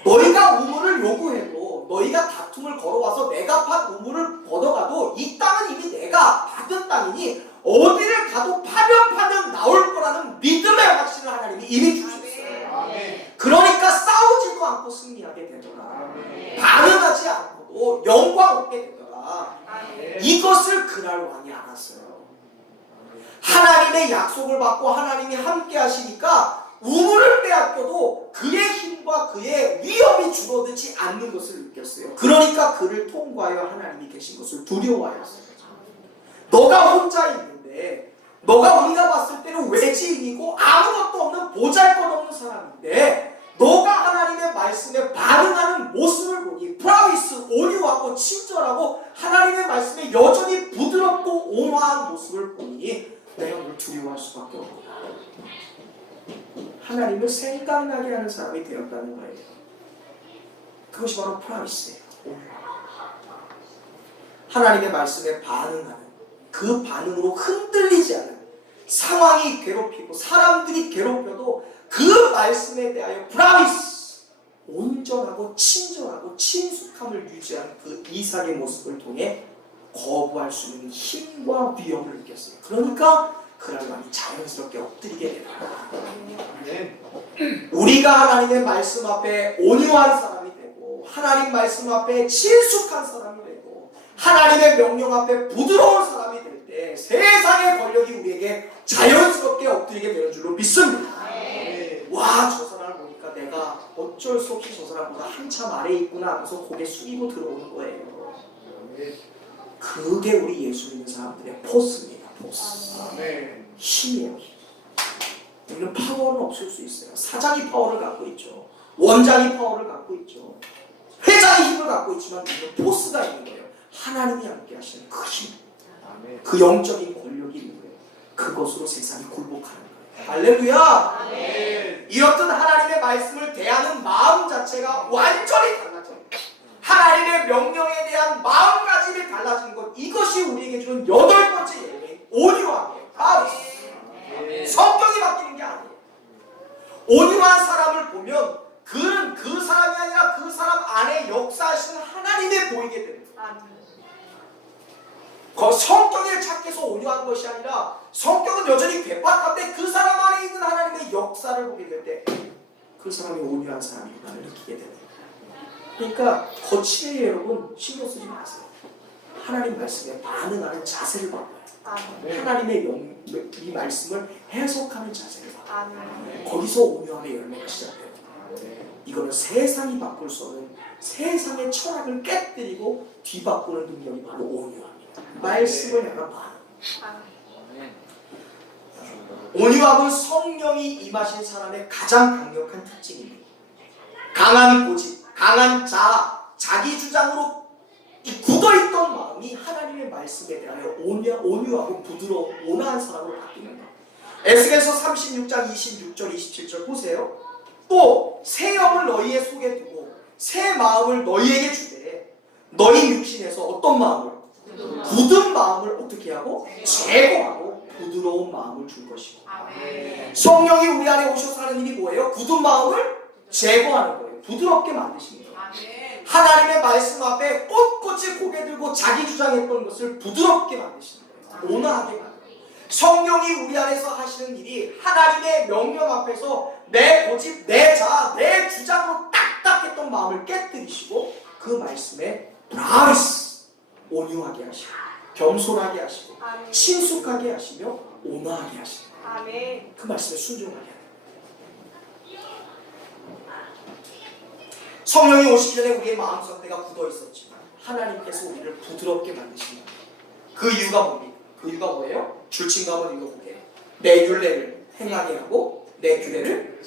너희가 우물을 요구해도, 너희가 다툼을 걸어와서 내가 판 우물을 걷어가도 이 땅은 이미 내가 받은 땅이니 어디를 가도 파면 나올 거라는 믿음의 확신을 하나님이 이미 주셨어요. 그러니까 싸우지도 않고 승리하게 되더라. 반응하지 않고도 영광 얻게 되더라. 이것을 그날 왕이 알았어요. 하나님의 약속을 받고 하나님이 함께 하시니까 우물을 빼앗겨도 그의 힘과 그의 위험이 줄어들지 않는 것을 느꼈어요. 그러니까 그를 통과하여 하나님이 계신 것을 두려워하였어요. 너가 혼자 있는데, 너가 우리가 봤을 때는 외지인이고 아무것도 없는 보잘것없는 사람인데, 너가 하나님의 말씀에 반응하는 모습을 보니 프라이스, 온유하고 친절하고 하나님의 말씀에 여전히 부드럽고 온화한 모습을 보니 내가 널 두려워할 수밖에 없구나. 하나님을 생각나게 하는 사람이 되었다는 거예요. 그것이 바로 프라이스예요. 하나님의 말씀에 반응하는, 그 반응으로 흔들리지 않은, 상황이 괴롭히고 사람들이 괴롭혀도 그 말씀에 대하여 프라이스, 온전하고 친절하고 친숙함을 유지한 그 이삭의 모습을 통해 거부할 수 있는 힘과 위험을 느꼈어요. 그러니까 그날 왕이 자연스럽게 엎드리게 되더라. 우리가 하나님의 말씀 앞에 온유한 사람이 되고, 하나님 말씀 앞에 친숙한 사람이 되고, 하나님의 명령 앞에 부드러운 사람이 될 때 세상의 권력이 우리에게 자연스럽게 엎드리게 되는 줄로 믿습니다. 와, 저 사람을 보니까 내가 어쩔 수 없이 저 사람보다 한참 아래에 있구나 하면서 고개 숙이고 들어오는 거예요. 그게 우리 예수 믿는 사람들의 포스입니다. 포스. 힘이에요. 우리는 파워는 없을 수 있어요. 사장이 파워를 갖고 있죠. 원장이 파워를 갖고 있죠. 회장이 힘을 갖고 있지만 우리는 포스가 있는 거예요. 하나님이 함께 하시는 그 힘, 그 영적인 권력이 있는 거예요. 그것으로 세상이 굴복하는 거예요. 할렐루야. 이렇듯 하나님의 말씀을 대하는 마음 자체가 완전히 달라져요. 하나님의 명령에 대한 마음가짐이 달라지는 것, 이것이 우리에게 주는 8번째 예배인 온유함이에요. 성격이 바뀌는 게 아니에요. 온유한 사람을 보면 그는 그 사람이 아니라 그 사람 안에 역사하시는 하나님이 보이게 됩니다. 성격에 착해서 온유한 것이 아니라 성격은 여전히 괴팍한데 그 사람 안에 있는 하나님의 역사를 보게 될 때 그 사람이 온유한 사람이구나를 느끼게 됩니다. 그러니까 거칠게 여러분 신경 쓰지 마세요. 하나님 말씀에 반응하는 자세를 바꿔요. 하나님의 이 말씀을 해석하는 자세를 바꿔요. 거기서 온유함의 열매가 시작돼요. 이거는 세상이 바꿀 수 없는 세상의 철학을 깨뜨리고 뒤바꾸는 능력이 바로 온유함입니다. 말씀을 향한 반응. 온유함은 성령이 임하신 사람의 가장 강력한 특징입니다. 강한 고집, 강한 자아, 자기 주장으로 굳어있던 마음이 하나님의 말씀에 대하여 온유하고 부드러운 온화한 사람으로 바뀌는 것. 에스겔서 36장 26절 27절 보세요. 또 새 영을 너희의 속에 두고 새 마음을 너희에게 주되 너희 육신에서 어떤 마음을? 굳은 마음을 어떻게 하고? 제거하고 부드러운 마음을 줄 것이고. 성령이 우리 안에 오셔서 하는 일이 뭐예요? 굳은 마음을 제거하는 거예요. 부드럽게 만드시는 거예요. 하나님의 말씀 앞에 꼿꼿이 고개 들고 자기 주장했던 것을 부드럽게 만드시는 거예요. 온화하게 만드는 거예요. 성령이 우리 안에서 하시는 일이 하나님의 명령 앞에서 내 고집, 내 자아, 내 주장으로 딱딱했던 마음을 깨뜨리시고 그 말씀에 브라이스, 온유하게 하시고 겸손하게 하시고 친숙하게 하시며 온화하게 하시는 거예요. 그 말씀에 순종하게 하는 거예요. 성령이 오시기 전에 우리의 마음 상태가 굳어 있었지만 하나님께서 우리를 부드럽게 만드십니다. 그 이유가 뭡니까? 그 이유가 뭐예요? 줄칭가 한번 읽어볼게요. 내 율례를 행하게 하고 내 규례를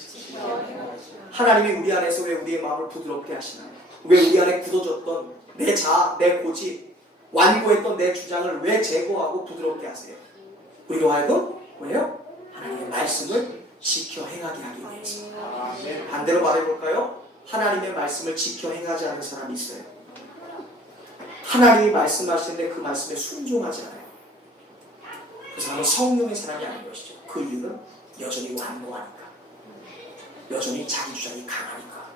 하나님이 우리 안에서 왜 우리의 마음을 부드럽게 하시나요? 왜 우리 안에 굳어졌던 내 자아, 내 고집, 완고했던 내 주장을 왜 제거하고 부드럽게 하세요? 우리로 하여금 뭐예요? 하나님의 말씀을 지켜 행하게 하기 위해서. 반대로 말해볼까요? 하나님의 말씀을 지켜 행하지 않는 사람이 있어요. 하나님이 말씀하시는데 그 말씀에 순종하지 않아요. 그 사람은 성령의 사람이 아닌 것이죠. 그 이유는 여전히 완고하니까, 여전히 자기 주장이 강하니까,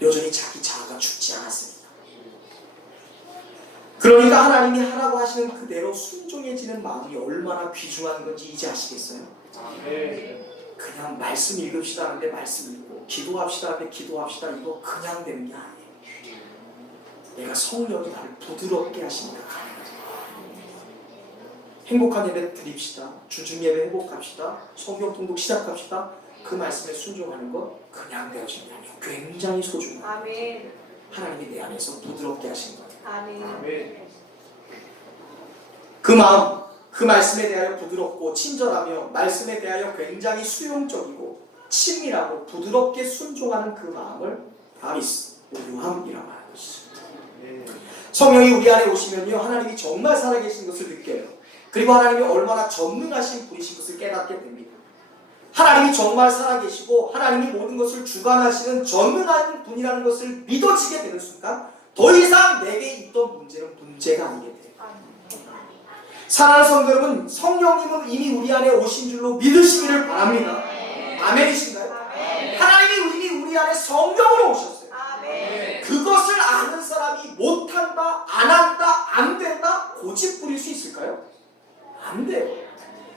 여전히 자기 자아가 죽지 않았으니까. 그러니까 하나님이 하라고 하시는 그대로 순종해지는 마음이 얼마나 귀중한 건지 이제 아시겠어요? 그냥 말씀 읽읍시다 하는데 말씀 읽고, 기도합시다 하는데 기도합시다, 이거 그냥 되는 게 아니에요. 내가 성령이 나를 부드럽게 하시니까 가능하죠. 행복한 예배 드립시다. 주중 예배 회복합시다. 성경 통독 시작합시다. 그 말씀에 순종하는 것 그냥 되어지는 게 아니에요. 굉장히 소중한. 아멘. 하나님이 내 안에서 부드럽게 하신 거예요. 아멘. 그 마음, 그 말씀에 대하여 부드럽고 친절하며 말씀에 대하여 굉장히 수용적이고 친밀하고 부드럽게 순종하는 그 마음을 다비스, 오유함이라고 하는 것이죠. 성령이 우리 안에 오시면요, 하나님이 정말 살아계신 것을 느껴요. 그리고 하나님이 얼마나 전능하신 분이신 것을 깨닫게 됩니다. 하나님이 정말 살아계시고 하나님이 모든 것을 주관하시는 전능한 분이라는 것을 믿어지게 되는 순간 더 이상 내게 있던 문제는 문제가 아니게 돼요. 사랑하는 성도 여러분, 성령님은 이미 우리 안에 오신 줄로 믿으시기를 바랍니다. 아멘이신가요? 하나님이 이미 우리 안에 성령으로 오셨어요. 그것을 아는 사람이 못한다, 안 한다, 안 된다, 고집 부릴 수 있을까요? 안 돼요.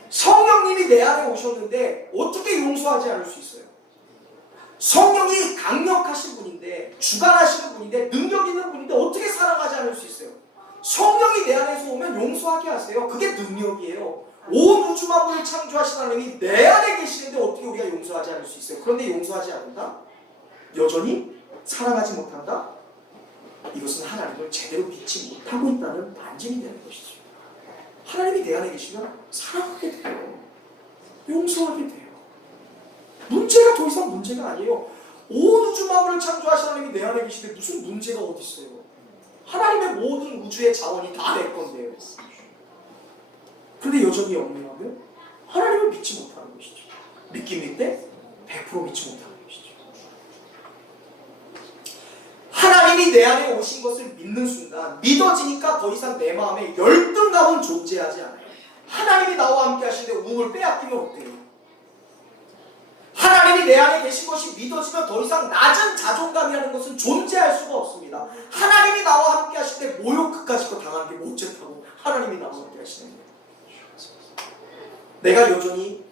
성령님이 내 안에 오셨는데 어떻게 용서하지 않을 수 있어요? 성령이 강력하신 분인데, 주관하시는 분인데, 능력 있는 분인데 어떻게 사랑하지 않을 수 있어요? 성령이 내 안에서 오면 용서하게 하세요. 그게 능력이에요. 온 우주 만물을 창조하신 하나님이 내 안에 계시는데 어떻게 우리가 용서하지 않을 수 있어요? 그런데 용서하지 않는다? 여전히 사랑하지 못한다? 이것은 하나님을 제대로 믿지 못하고 있다는 반증이 되는 것이죠. 하나님이 내 안에 계시면 사랑하게 돼요. 용서하게 돼요. 문제가 더 이상 문제가 아니에요. 온 우주 만물을 창조하신 하나님이 내 안에 계시는데 무슨 문제가 어디 있어요? 하나님의 모든 우주의 자원이 다 내 건데요. 그런데 여전히 영리하면 하나님을 믿지 못하는 것이죠. 믿긴 믿되 100% 믿지 못하는 것이죠. 하나님이 내 안에 오신 것을 믿는 순간 믿어지니까 더 이상 내 마음에 열등감은 존재하지 않아요. 하나님이 나와 함께 하시는데 우음을 빼앗기면 어때요? 하나님이 내 안에 계신 것이 믿어지면 더 이상 낮은 자존감이라는 것은 존재할 수가 없습니다. 하나님이 나와 함께 하실 때 모욕 그까짓 거 당하는 게 못됐다고 하나님이 나와 함께 하시는 거예요. 내가 여전히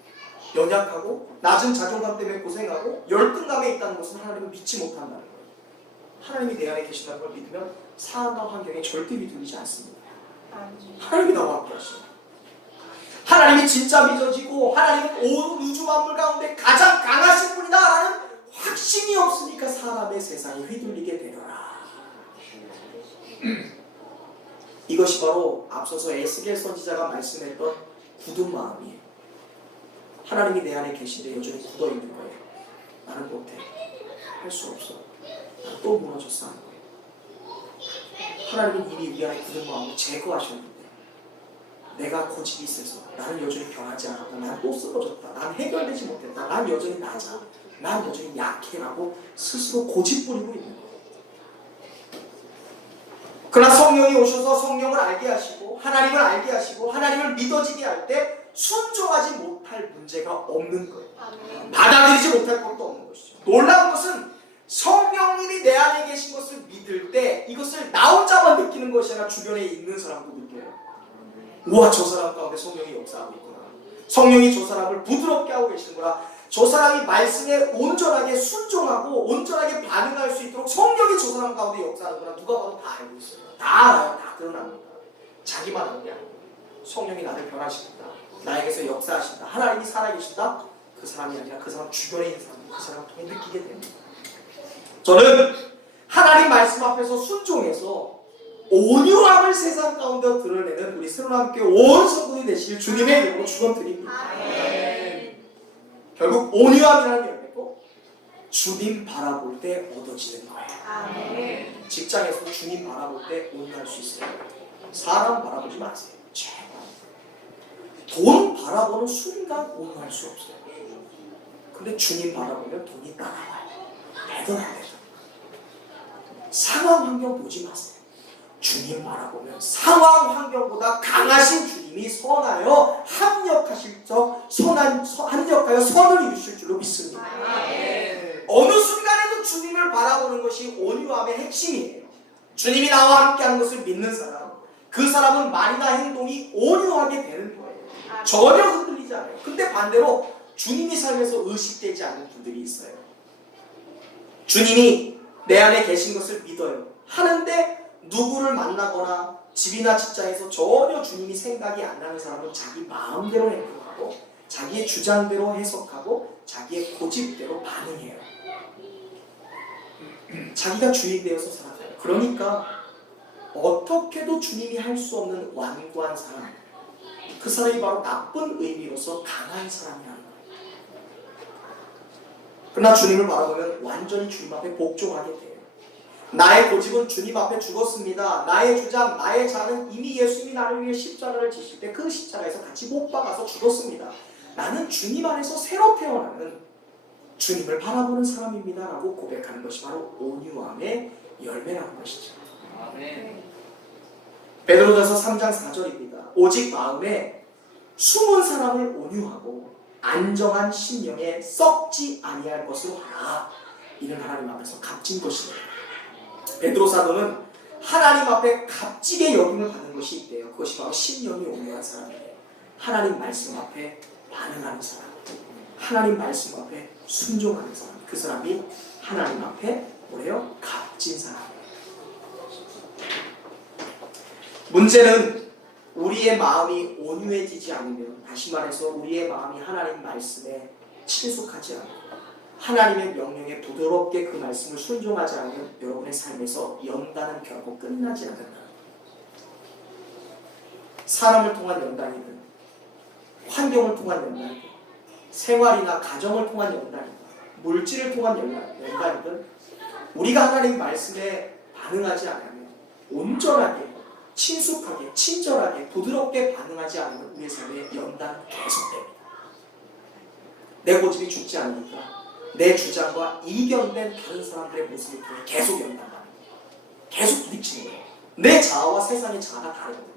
연약하고 낮은 자존감 때문에 고생하고 열등감에 있다는 것은 하나님을 믿지 못한다는 거예요. 하나님이 내 안에 계신다는 걸 믿으면 상황과 환경에 절대 비틀리지 않습니다. 하나님이 나와 함께 하십니다. 하나님이 진짜 믿어지고 하나님은 온 우주 만물 가운데 가장 강하신 분이다라는 확신이 없으니까 사람의 세상이 휘둘리게 되더라. 이것이 바로 앞서서 에스겔 선지자가 말씀했던 굳은 마음이에요. 하나님이 내 안에 계신데 여전히 굳어 있는 거예요. 나는 못해. 할 수 없어. 난 또 무너졌어 하는 거예요. 하나님은 이미 우리 안에 굳은 마음을 제거하셨는데 내가 고집이 있어서 나는 여전히 변하지 않았다. 난 또 쓰러졌다. 난 해결되지 못했다. 난 여전히 낮아. 난 여전히 약해라고 스스로 고집 부리고 있는 거예요. 그러나 성령이 오셔서 성령을 알게 하시고 하나님을 알게 하시고 하나님을 믿어지게 할 때 순종하지 못할 문제가 없는 거예요. 받아들이지 못할 것도 없는 것이죠. 놀라운 것은 성령님이 내 안에 계신 것을 믿을 때 이것을 나 혼자만 느끼는 것이 아니라 주변에 있는 사람도 느껴요. 우와, 저 사람 가운데 성령이 역사하고 있구나. 성령이 저 사람을 부드럽게 하고 계시는구나. 저 사람이 말씀에 온전하게 순종하고 온전하게 반응할 수 있도록 성령이 저 사람 가운데 역사하는구나. 누가 봐도 다 알고 있어요. 다 알아요. 다 드러납니다. 자기만 아는 게 아니고 성령이 나를 변화시킨다. 나에게서 역사하신다. 하나님이 살아계신다. 그 사람이 아니라 그 사람 주변에 있는 사람이 그 사람을 통해 느끼게 됩니다. 저는 하나님 말씀 앞에서 순종해서 온유함을 세상 가운데 드러내는 우리 새로운 교회 온 성도들이 되시길 주님의 이름으로 축원드립니다. 결국 온유함이라는 열매고 주님 바라볼 때 얻어지는 거예요. 아멘. 직장에서 주님 바라볼 때 온유할 수 있어요. 사람 바라보지 마세요. 제발. 돈 바라보는 순간 온유할 수 없어요. 근데 주님 바라보면 돈이 따라와요. 되든 안 되든. 상황 환경 보지 마세요. 주님 바라보면 상황 환경보다 강하신 주님이 선하여 합력하여 선을 이루실 줄로 믿습니다. 어느 순간에도 주님을 바라보는 것이 온유함의 핵심이에요. 주님이 나와 함께하는 것을 믿는 사람, 그 사람은 말이나 행동이 온유하게 되는 거예요. 전혀 흔들리지 않아요. 근데 반대로 주님이 삶에서 의식되지 않는 분들이 있어요. 주님이 내 안에 계신 것을 믿어요. 하는데 누구를 만나거나 집이나 직장에서 전혀 주님이 생각이 안 나는 사람은 자기 마음대로 행동하고 자기의 주장대로 해석하고 자기의 고집대로 반응해요. 자기가 주인 되어서 살아가요. 그러니까 어떻게도 주님이 할 수 없는 완고한 사람, 그 사람이 바로 나쁜 의미로서 강한 사람이라는 거예요. 그러나 주님을 바라보면 완전히 주님 앞에 복종하게 돼요. 나의 고집은 주님 앞에 죽었습니다. 나의 주장, 나의 자는 이미 예수님이 나를 위해 십자가를 지실 때 그 십자가에서 같이 못 박아서 죽었습니다. 나는 주님 안에서 새로 태어나는 주님을 바라보는 사람입니다 라고 고백하는 것이 바로 온유함의 열매라는 것이죠. 아멘. 베드로전서 3장 4절입니다. 오직 마음에 숨은 사람을 온유하고 안정한 심령에 썩지 아니할 것으로 하라. 이는 하나님 앞에서 값진 것입니다. 베드로 사도는 하나님 앞에 값지게 여김을 받는 것이 있대요. 그것이 바로 심령이 온유한 사람이에요. 하나님 말씀 앞에 반응하는 사람, 하나님 말씀 앞에 순종하는 사람, 그 사람이 하나님 앞에 뭐래요? 값진 사람이에요. 문제는 우리의 마음이 온유해지지 않으면, 다시 말해서 우리의 마음이 하나님 말씀에 친숙하지 않고 하나님의 명령에 부드럽게 그 말씀을 순종하지 않으면 여러분의 삶에서 연단은 결코 끝나지 않는다. 사람을 통한 연단이든 환경을 통한 연단이든 생활이나 가정을 통한 연단이든 물질을 통한 연단이든 우리가 하나님 말씀에 반응하지 않으면 온전하게 친숙하게 친절하게 부드럽게 반응하지 않으면 우리의 삶에 연단은 계속됩니다. 내 고집이 죽지 않으니까 내 주장과 이견된 다른 사람들의 모습을 통해 계속 연단받는 거예요. 계속 부딪히는 거예요. 내 자아와 세상의 자아가 다르거든요.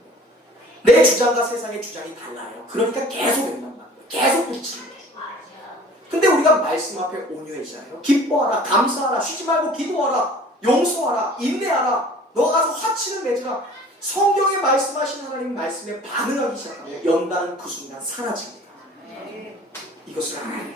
내 주장과 세상의 주장이 달라요. 그러니까 계속 연단받는 거예요. 계속 부딪히는 거예요. 근데 우리가 말씀 앞에 온유해지잖아요. 기뻐하라, 감사하라, 쉬지 말고 기도하라, 용서하라, 인내하라, 너가 가서 화친을 맺으라. 성경에 말씀하신 하나님 말씀에 반응하기 시작하면 연단은 그 순간 사라집니다. 이것을 알아야 돼요.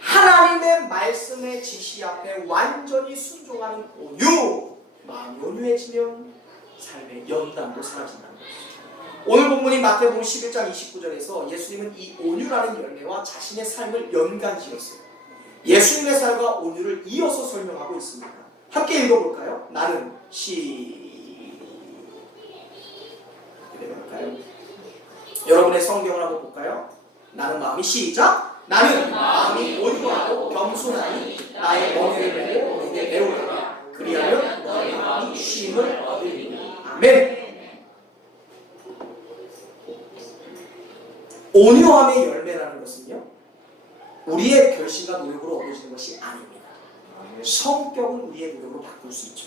하나님의 말씀의 지시 앞에 완전히 순종하는 온유, 마음이 온유해지면 삶의 연단도 사라진다는 것이죠. 오늘 본문인 마태복음 11장 29절에서 예수님은 이 온유라는 열매와 자신의 삶을 연관지었어요. 예수님의 삶과 온유를 이어서 설명하고 있습니다. 함께 읽어볼까요? 나는 시작할까요? 여러분의 성경을 한번 볼까요? 나는 마음이 시작! 나는 마음이 온유하고 겸손하니 나의 멍에를 메고 내게 배우라. 그리하면 너의 마음이 쉼을 얻으리니. 아멘. 온유함의 열매라는 것은요, 우리의 결심과 노력으로 얻어지는 것이 아닙니다. 성격은 우리의 노력으로 바꿀 수 있죠.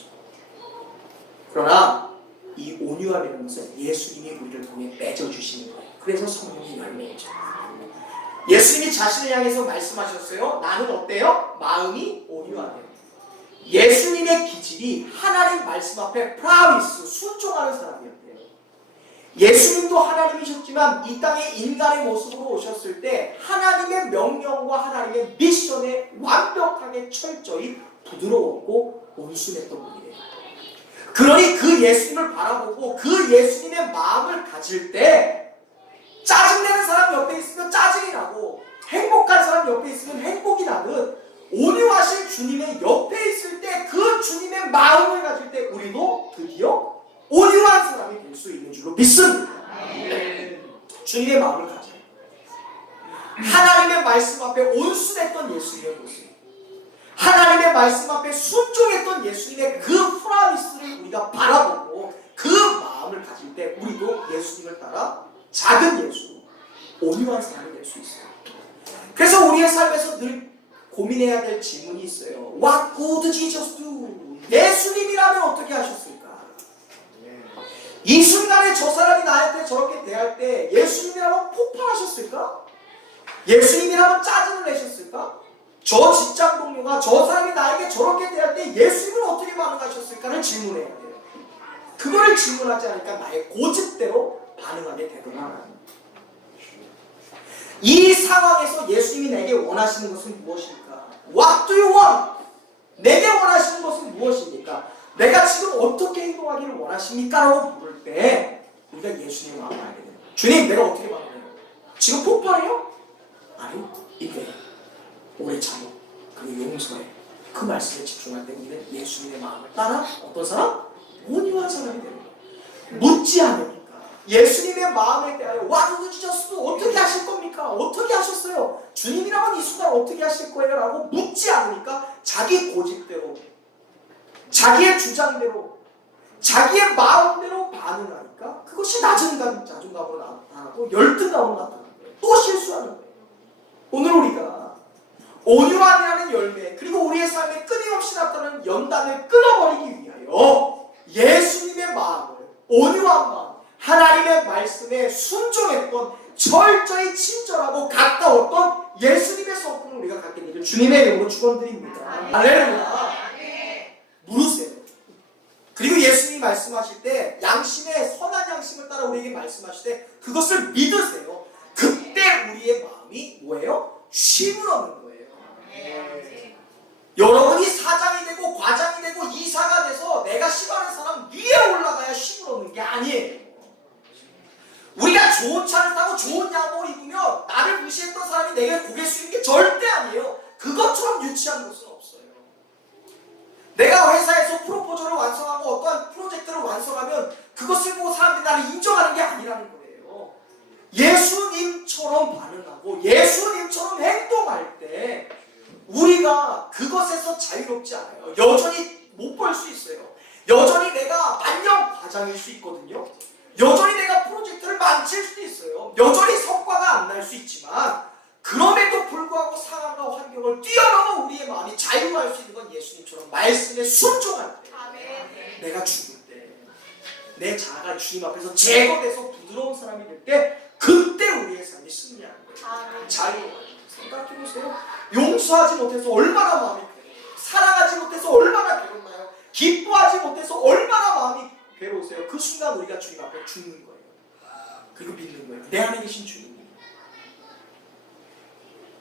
그러나 이 온유함이라는 것은 예수님이 우리를 통해 맺어주시는 거예요. 그래서 성령의 열매이죠. 예수님이 자신을 향해서 말씀하셨어요. 나는 어때요? 마음이 온유하대요. 예수님의 기질이 하나님 말씀 앞에 프라미스, 순종하는 사람이었대요. 예수님도 하나님이셨지만 이 땅에 인간의 모습으로 오셨을 때 하나님의 명령과 하나님의 미션에 완벽하게 철저히 부드러웠고 온순했던 분이에요. 그러니 그 예수님을 바라보고 그 예수님의 마음을 가질 때 짜증내는 사람 옆에 있으면 짜증이 나고 행복한 사람 옆에 있으면 행복이 나듯 온유하신 주님의 옆에 있을 때 그 주님의 마음을 가질 때 우리도 드디어 온유한 사람이 될 수 있는 줄로 믿습니다. 주님의 마음을 가져요. 하나님의 말씀 앞에 온순했던 예수님의 모습, 하나님의 말씀 앞에 순종했던 예수님의 그 프라미스를 우리가 바라보고 그 마음을 가질 때 우리도 예수님을 따라 작은 예수, 온유한 사람이 될 수 있어요. 그래서 우리의 삶에서 늘 고민해야 될 질문이 있어요. What would Jesus do? 예수님이라면 어떻게 하셨을까? 이 순간에 저 사람이 나한테 저렇게 대할 때 예수님이라면 폭발하셨을까? 예수님이라면 짜증을 내셨을까? 저 직장 동료가 저 사람이 나에게 저렇게 대할 때 예수님은 어떻게 반응하셨을까를 질문해야 돼요. 그거를 질문하지 않으니까 나의 고집대로 반응하게 되더라. 이 상황에서 예수님이 내게 원하시는 것은 무엇입니까? What do you want? 내게 원하시는 것은 무엇입니까? 내가 지금 어떻게 행동하기를 원하십니까? 라고 물을 때 우리가 예수님의 마음을 알게 됩니다. 주님, 내가 어떻게 반응해요? 지금 폭발해요? 아니요. 이게 오래 참고 그리고 용서해. 그 말씀에 집중할 때 우리는 예수님의 마음을 따라 어떤 사람? 온유한 사람이 되는 거예요. 묻지 않으니까. 예수님의 마음에 대하여 와도 주셨어. 어떻게 하실 겁니까? 어떻게 하셨어요? 주님이라면 이 순간 어떻게 하실 거예요? 라고 묻지 않으니까 자기 고집대로, 자기의 주장대로, 자기의 마음대로 반응하니까 그것이 자존감으로 나타나고 열등감으로 나타나는 거예요. 또 실수하는 거예요. 오늘 우리가 온유함이라는 열매, 그리고 우리의 삶에 끊임없이 나타나는 연단을 끊어버리기 위하여 예수님의 마음을, 온유한 마음, 하나님의 말씀에 순종했던 철저히 친절하고 가까웠던 예수님의 성품을 우리가 갖게 되길 주님의 이름으로 축원드립니다. 할렐루야. 물으세요. 그리고 예수님이 말씀하실 때 양심의 선한 양심을 따라 우리에게 말씀하실 때 그것을 믿으세요. 그때 우리의 마음이 뭐예요? 쉼을 얻는 거예요. 여러분이 사장이 되고 과장이 되고 이사가 돼서 내가 싫어하는 사람 위에 올라가야 쉼을 얻는 게 아니에요. 우리가 좋은 차를 타고 좋은 양복을 입으면 나를 무시했던 사람이 내게 고개 숙이는 게 절대 아니에요. 그것처럼 유치한 것은 없어요. 내가 회사에서 프로포저를 완성하고 어떠한 프로젝트를 완성하면 그것을 보고 사람들이 나를 인정하는 게 아니라는 거예요. 예수님처럼 반응하고 예수님처럼 행동할 때 우리가 그것에서 자유롭지 않아요. 여전히 못 벌 수 있어요. 여전히 내가 만년 과장일 수 있거든요. 여전히 내가 프로젝트를 망칠 수도 있어요. 여전히 성과가 안 날 수 있지만 그럼에도 불구하고 상황과 환경을 뛰어넘어 우리의 마음이 자유할 수 있는 건 예수님처럼 말씀에 순종할 때, 내가 죽을 때, 내 자아가 주님 앞에서 제거돼서 부드러운 사람이 될 때 그때 우리의 삶이 승리하는 거예요. 자유로워요. 생각해보세요. 용서하지 못해서 얼마나 마음이 괴로워요. 사랑하지 못해서 얼마나 괴롭나요? 기뻐하지 못해서 얼마나 마음이 괴로우세요. 그 순간 우리가 주님 앞에 죽는 거예요. 그리고 믿는 거예요. 내 안에 계신 주님.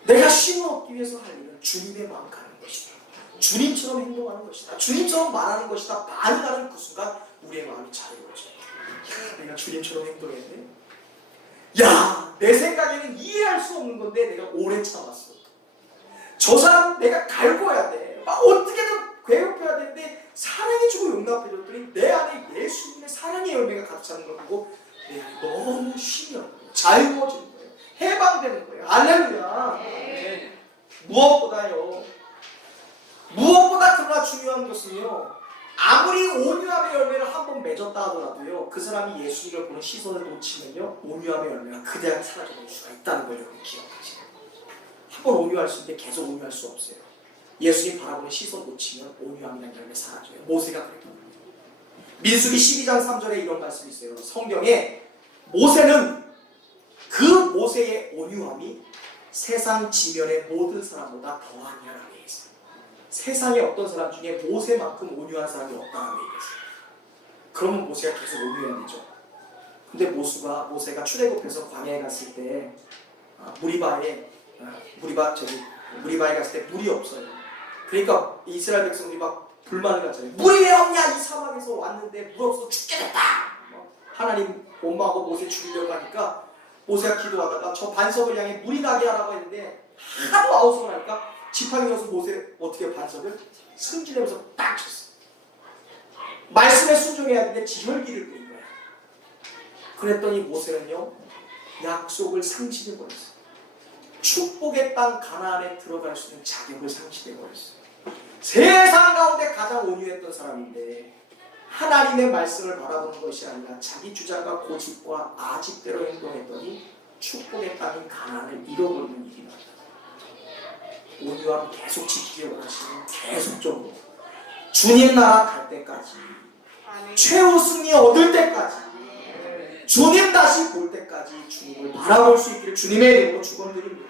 내가 쉼을 얻기 위해서 할 일은 주님의 마음 가는 것이다. 주님처럼 행동하는 것이다. 주님처럼 말하는 것이다. 반응하는 그 순간 우리의 마음이 자유로워져요. 내가 주님처럼 행동했네. 야, 내 생각에는 이해할 수 없는 건데 내가 오래 참았어. 저 사람 내가 갈고야 돼. 막 어떻게든 괴롭혀야 되는데 사랑해주고 용납해줬더니 내 안에 예수님의 사랑의 열매가 가득 차는 걸 보고 내 안에 너무 쉼이 없는 거예요. 자유로워지는 거예요. 해방되는 거예요. 할렐루야. 무엇보다 그러나 중요한 것은요, 아무리 온유함의 열매를 한번 맺었다 하더라도요, 그 사람이 예수님을 보는 시선을 놓치면요, 온유함의 열매가 그대로 사라져버릴 수가 있다는 걸 여러분 기억하세요. 한번 온유할 수 있는데 계속 온유할 수 없어요. 예수님 바라보는 시선 놓치면 온유함이라는 열매 사라져요. 모세가 그랬던 거예요. 민수기 12장 3절에 이런 말씀이 있어요. 성경에 모세는 그 모세의 온유함이 세상 지면의 모든 사람보다 더하니라고 얘기했어요. 세상에 어떤 사람 중에 모세만큼 온유한 사람이 없다고 얘기했어요. 그러면 모세가 계속 온유해야 되죠. 근데 모세가 출애굽해서 광야에 갔을 때 무리바에 갔을 때 물이 없어요. 그러니까 이스라엘 백성들이 막 불만을 가잖아요. 물이 왜 없냐? 이 사막에서 왔는데 물 없어서 죽게 됐다. 하나님 엄마하고 모세 죽이려고 하니까 모세가 기도하다가 저 반석을 향해 물이 나게 하라고 했는데 하도 아우성을 하니까 지팡이 넣어서 모세 어떻게 반석을 승질내면서 딱 쳤어. 말씀에 순종해야 되는데 지혈기를 부린 거야. 그랬더니 모세는요, 약속을 상실해버렸어. 축복의 땅 가나안에 들어갈 수 있는 자격을 상실해 버렸어요. 세상 가운데 가장 온유했던 사람인데 하나님의 말씀을 바라보는 것이 아니라 자기 주장과 고집과 아집대로 행동했더니 축복의 땅인 가나안을 잃어버리는 일이 났다. 온유함 계속 지키길 원하시면 계속적으로 주님 나라 갈 때까지, 최후 승리 얻을 때까지, 주님 다시 볼 때까지 주님을 바라볼 수 있기를 주님의 이름으로 축원드립니다.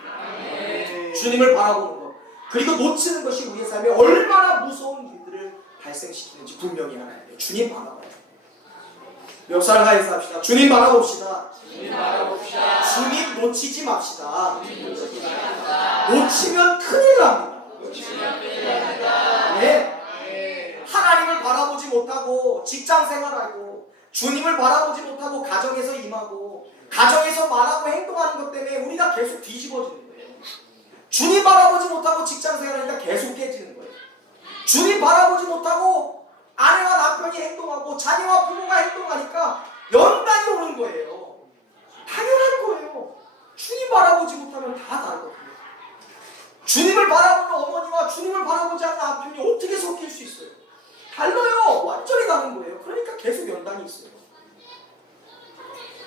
주님을 바라보는 것, 그리고 놓치는 것이 우리의 삶에 얼마나 무서운 일들을 발생시키는지 분명히 알아야 돼요. 주님 바라봐야 돼요. 멱살 가해서 합시다. 주님 바라봅시다. 주님 놓치지 맙시다. 놓치면 큰일 납니다. 네. 하나님을 바라보지 못하고 직장 생활하고 주님을 바라보지 못하고 가정에서 임하고 가정에서 말하고 행동하는 것 때문에 우리가 계속 뒤집어지는 거예요. 주님 바라보지 못하고 직장 생활하니까 계속 깨지는 거예요. 주님 바라보지 못하고 아내와 남편이 행동하고 자녀와 부모가 행동하니까 연단이 오는 거예요. 당연한 거예요. 주님 바라보지 못하면 다 다르거든요. 주님을 바라보는 어머니와 주님을 바라보지 않는 남편이 어떻게 섞일 수 있어요? 달라요. 완전히 다른 거예요. 그러니까 계속 연단이 있어요.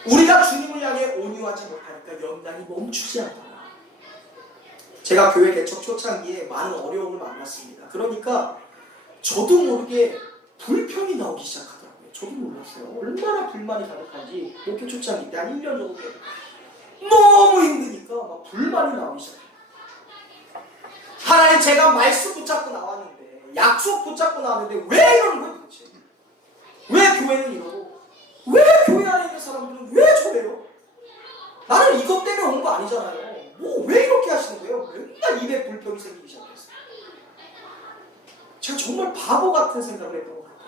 우리가 주님을 향해 온유하지 못하니까 연단이 멈추지 않아요. 제가 교회 개척 초창기에 많은 어려움을 만났습니다. 그러니까 저도 모르게 불평이 나오기 시작하더라고요. 저도 몰랐어요. 얼마나 불만이 가득한지 목회 초창기 때 한 1년 정도 돼요. 너무 힘드니까 막 불만이 나오기 시작해요. 하나님, 제가 말씀 붙잡고 나왔는데, 약속 붙잡고 나왔는데 왜 이러는 거예요 도대체? 왜 교회는 이러고 왜 교회 안에 있는 사람들은 왜 저래요? 나는 이것 때문에 온 거 아니잖아요. 뭐 왜 이렇게 하시는 거예요? 맨날 입에 불평이 생기기 시작했어요. 제가 정말 바보 같은 생각을 했던 것 같아요.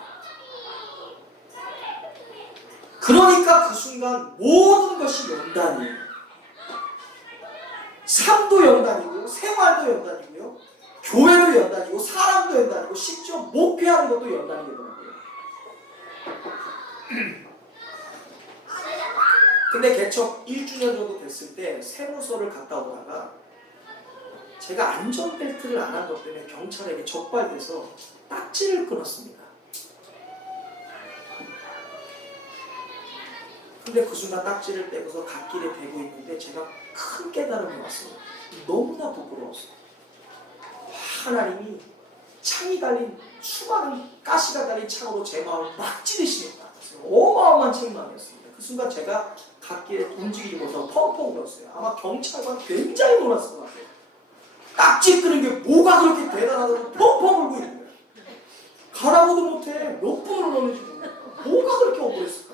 그러니까 그 순간 모든 것이 연단이에요. 삶도 연단이고 생활도 연단이고요, 교회도 연단이고 사람도 연단이고 심지어 목회하는 것도 연단이 되더라고요. 근데 개척 1주년 정도 됐을 때 세무서를 갔다 오다가 제가 안전벨트를 안 한 것 때문에 경찰에게 적발돼서 딱지를 끊었습니다. 근데 그 순간 딱지를 떼고서 갓길에 대고 있는데 제가 큰 깨달음이 왔어요. 너무나 부끄러웠어요. 하나님이 창이 달린 수많은 가시가 달린 창으로 제 마음을 막 찌르시는 것 같았어요. 어마어마한 책망이었습니다. 그 순간 제가 갓길에 움직이지 못하고 펑펑 울었어요. 아마 경찰관 굉장히 놀랐을 것 같아요. 딱지 끄는 게 뭐가 그렇게 대단하다고 펑펑 울고 있는 거예요. 가라고도 못해. 몇 분을 울었는지 모르겠어요. 뭐가 그렇게 억울했을까?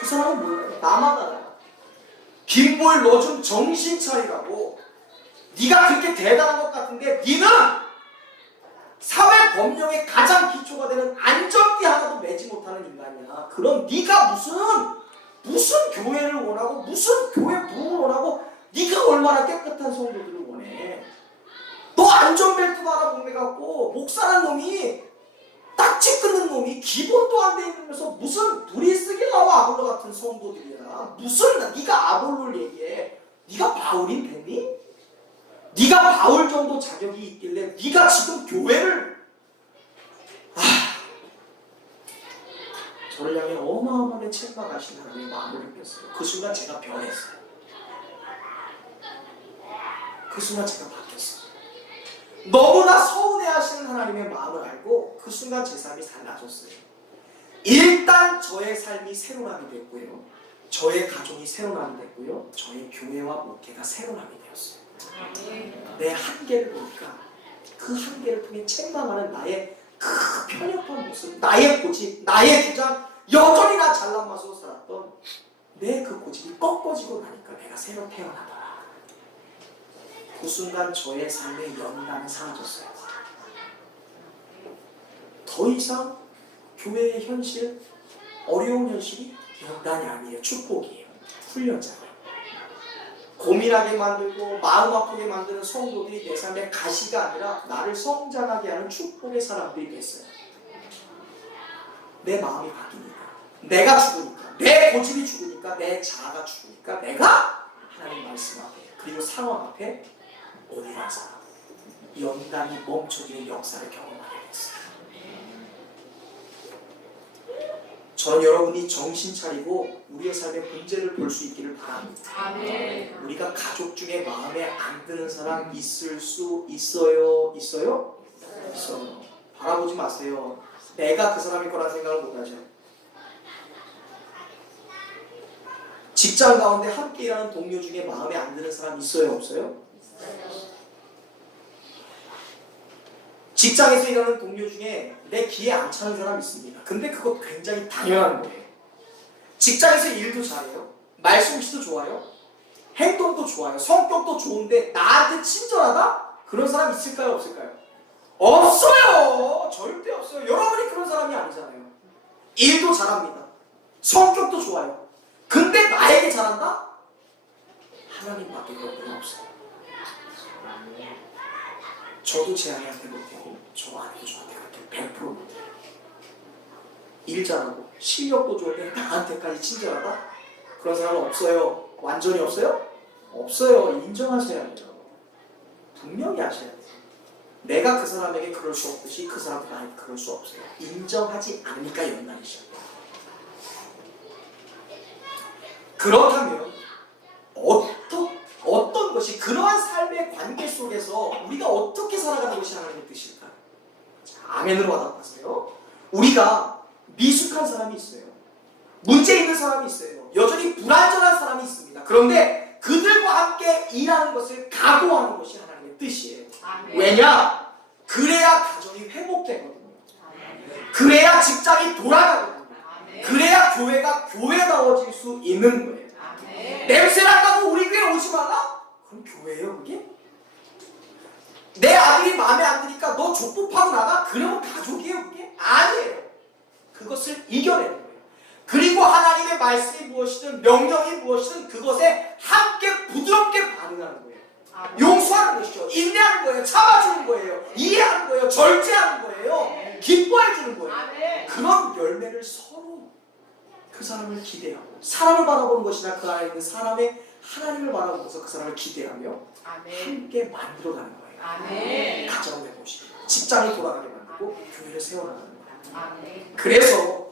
그 사람은 몰라요. 나만 알아요. 김보일, 너 좀 정신 차리라고. 네가 그렇게 대단한 것 같은데 네는 사회 법령의 가장 기초가 되는 안전띠 하나도 매지 못하는 인간이야. 그럼 네가 무슨 교회를 원하고 무슨 교회 부흥을 원하고 네가 얼마나 깨끗한 성도들을 원해. 너 안전벨트도 하나 못 매갖고 목사란 놈이, 딱지 끊는 놈이 기본도 안 돼 있으면서 무슨 브리스길라와 아볼로 같은 성도들이야. 무슨 네가 아볼로를 얘기해. 네가 바울이 됐니? 네가 바울 정도 자격이 있길래 네가 지금 교회를 저를 향해 어마어마하게 책망하신 하나님의 마음을 느꼈어요. 그 순간 제가 변했어요. 그 순간 제가 바뀌었어요. 너무나 서운해하시는 하나님의 마음을 알고 그 순간 제 삶이 달라졌어요. 일단 저의 삶이 새로남이 됐고요, 저의 가정이 새로남이 됐고요, 저의 교회와 목회가 새로남이 되었어요. 내 한계를 보니까 그 한계를 통해 책망하는 나의 그 편협한 모습, 나의 고집, 나의 주장, 여전히 나 잘난 맛으로 살았던 내 그 고집이 꺾어지고 나니까 내가 새로 태어나더라. 그 순간 저의 삶의 연단이 사라졌어요. 더 이상 교회의 현실, 어려운 현실이 연단이 아니에요. 축복이에요. 훈련자예요. 고민하게 만들고 마음 아프게 만드는 성도들이 내 삶의 가시가 아니라 나를 성장하게 하는 축복의 사람들이 됐어요. 내 마음이 바뀌니까, 내가 죽으니까, 내 고집이 죽으니까, 내 자아가 죽으니까 내가 하나님 말씀 앞에 그리고 상황 앞에 온유한 사람, 연단이 멈춰지는 역사를 경험하게 됐어요. 저는 여러분이 정신 차리고 우리의 삶의 문제를 볼 수 있기를 바랍니다. 아멘. 우리가 가족 중에 마음에 안 드는 사람 있을 수 있어요? 있어요? 있어요. 바라보지 마세요. 내가 그 사람일 거란 생각을 못하죠. 직장 가운데 함께 일하는 동료 중에 마음에 안 드는 사람 있어요? 없어요? 직장에서 일하는 동료 중에 내 귀에 안 차는 사람 있습니다. 근데 그거 굉장히 당연한 거예요. 직장에서 일도 잘해요. 말솜씨도 좋아요. 행동도 좋아요. 성격도 좋은데 나한테 친절하다? 그런 사람 있을까요? 없을까요? 없어요. 절대 없어요. 여러분이 그런 사람이 아니잖아요. 일도 잘합니다. 성격도 좋아요. 근데 나에게 잘한다? 하나님밖에 그런 분 없어요. 저도 제 아내한테 못하고 저 아내도 저한테 그렇게 100% 못해요. 일 잘하고 실력도 좋은데 나한테까지 친절하다? 그런 사람은 없어요. 완전히 없어요? 없어요. 인정하셔야 돼요. 분명히 하셔야 돼요. 내가 그 사람에게 그럴 수 없듯이 그 사람도 나에게 그럴 수 없어요. 인정하지 않으니까 연단이셔요. 그렇다면 어떤 것이 그러한 삶의 관계 속에서 우리가 어떻게 살아가는 것이 하나님의 뜻일까? 자, 아멘으로 와답하세요. 우리가 미숙한 사람이 있어요. 문제 있는 사람이 있어요. 여전히 불완전한 사람이 있습니다. 그런데 그들과 함께 일하는 것을 각오하는 것이 하나님의 뜻이에요. 아멘. 왜냐? 그래야 가정이 회복되거든요. 그래야 직장이 돌아가거든요. 아멘. 그래야 교회가 교회다워질 수 있는 거예요. 아멘. 냄새 난다고 우리 교회 오지 말라? 그럼 교회예요 그게? 내 아들이 마음에 안 드니까 너 족보파고 나가? 그러면 가족이에요 그게? 아니에요. 그것을 이겨내는 거예요. 그리고 하나님의 말씀이 무엇이든 명령이 무엇이든 그것에 함께 부드럽게 반응하는 거예요. 아멘. 용서하는 것이죠. 인내하는 거예요. 참아주는 거예요. 이해하는 거예요. 절제하는 거예요. 기뻐해 주는 거예요. 아멘. 그런 열매를 서로 그 사람을 기대하고 사람을 바라보는 것이나 그 안에 있는 사람의 하나님을 바라보면서 그 사람을 기대하며 아멘. 함께 만들어가는 거예요. 아멘. 가정을 해보시고 직장을 돌아가게 만들고 교회를 세워나가는 거예요. 아멘. 그래서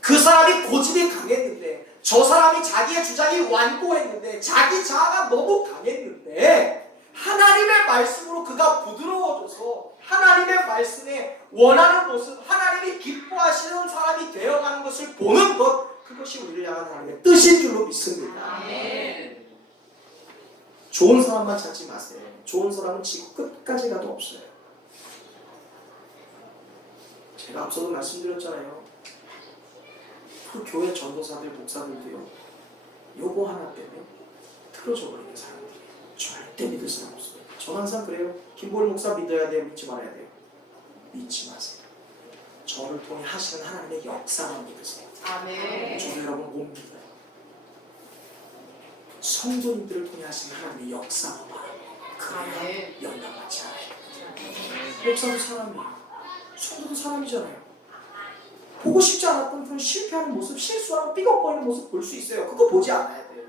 그 사람이 고집이 강했는데 저 사람이 자기의 주장이 완고했는데 자기 자아가 너무 강했는데 하나님의 말씀으로 그가 부드러워져서 하나님의 말씀에 원하는 모습 하나님이 기뻐하시는 사람이 되어가는 것을 보는 것 그것이 우리를 향한 하나님의 뜻인 줄로 믿습니다. 아멘. 좋은 사람만 찾지 마세요. 좋은 사람은 지구 끝까지 가도 없어요. 제가 앞서도 말씀드렸잖아요. 그 교회 전도사들, 목사들도요. 요거 하나 때문에 틀어져 버리는 사람들이에요. 절대 믿을 사람 없어요. 전 항상 그래요. 김보일 목사 믿어야 돼요? 믿지 말아야 돼요? 믿지 마세요. 저를 통해 하시는 하나님의 역사만 믿으세요. 아멘. 저는 여러분 못 믿어요. 성도님들을 통해 하시는 하나님의 역사만 바라요. 그래야 아멘. 연단받지 않아요. 목사도 사람이에요. 성도도 사람이잖아요. 보고 싶지 않았던 그런 실패하는 모습, 실수하는 삐걱거리는 모습 볼 수 있어요. 그거 보지 않아야 돼요.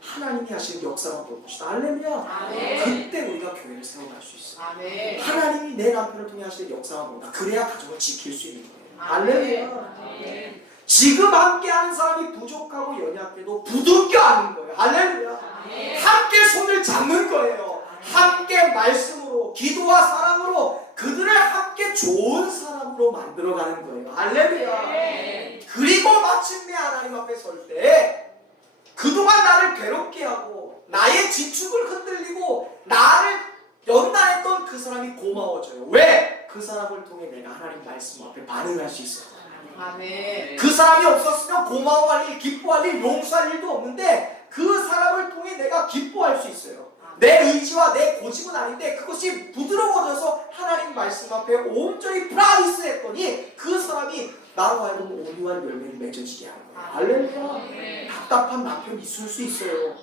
하나님이 하시는 역사만 볼 것이다. 할렐루야. 아멘. 그때 우리가 교회를 세워갈 수 있어요. 아멘. 하나님이 내 남편을 통해 하시는 역사만 본다. 그래야 가정을 지킬 수 있는 거예요. 아멘. 할렐루야. 아멘. 지금 함께하는 사람이 부족하고 연약해도 부둥켜 안는 거예요. 할렐루야. 아멘. 함께 손을 잡는 거예요. 함께 말씀으로 기도와 사랑으로 그들을 함께 좋은 사람으로 만들어가는 거예요. 할렐루야. 아멘. 그리고 마침내 하나님 앞에 설 때 그동안 나를 괴롭게 하고 나의 지축을 흔들리고 나를 연단했던 그 사람이 고마워져요. 왜? 그 사람을 통해 내가 하나님 말씀 앞에 반응할 수 있어요. 아멘. 그 사람이 없었으면 고마워할 일, 기뻐할 일, 용서할 일도 없는데 그 사람을 통해 내가 기뻐할 수 있어요. 내 의지와 내 고집은 아닌데 그것이 부드러워져서 하나님 말씀 앞에 온전히 프라이스 했더니 그 사람이 나로 하여금 온유한 열매를 맺어지게 하는 거예요. 할렐루야. 답답한 남편 있을 수 있어요.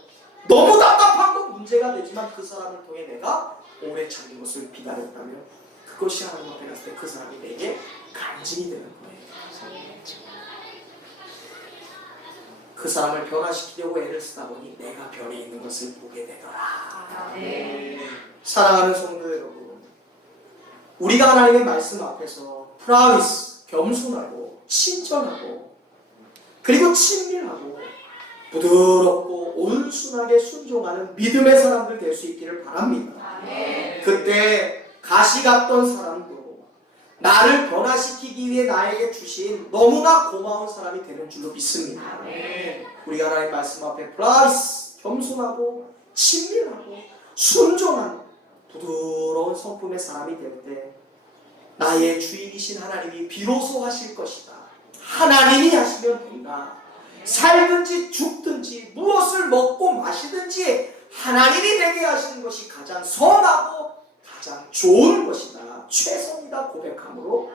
너무 답답한 건 문제가 되지만 그 사람을 통해 내가 오래 참는 것을 기다렸다면 그것이 하나님 앞에 갔을 때 그 사람이 내게 간증이 되는 거예요. 그 사람을 변화시키려고 애를 쓰다 보니 내가 변해 있는 것을 보게 되더라. 사랑하는 성도 여러분, 우리가 하나님의 말씀 앞에서 프라이스, 겸손하고 친절하고 그리고 친밀하고 부드럽고 온순하게 순종하는 믿음의 사람들 될 수 있기를 바랍니다. 그때 가시 같던 사람도 나를 변화시키기 위해 나에게 주신 너무나 고마운 사람이 되는 줄로 믿습니다. 우리가 하나님의 말씀 앞에 프라이스, 겸손하고 친밀하고 순종한 부드러운 성품의 사람이 될 때 나의 주인이신 하나님이 비로소 하실 것이다. 하나님이 하시면 된다. 살든지 죽든지 무엇을 먹고 마시든지 하나님이 되게 하시는 것이 가장 선하고 가장 좋은 것이다. 최선이다 고백함으로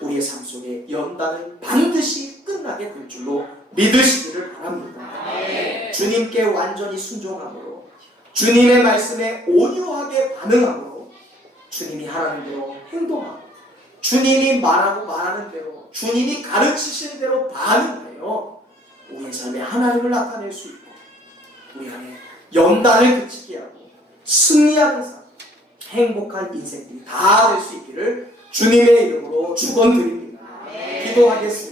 우리의 삶 속에 연단은 반드시 끝나게 될 줄로 믿으시기를 바랍니다. 주님께 완전히 순종함으로 주님의 말씀에 온유하게 반응함으로 주님이 하라는 대로 행동하고 주님이 말하고 말하는 대로 주님이 가르치시는 대로 반응하여 우리의 삶에 하나님을 나타낼 수 있고 우리 안에 연단을 그치게 하고 승리하는 삶, 행복한 인생들이 다 될 수 있기를 주님의 이름으로 축원드립니다. 기도하겠습니다.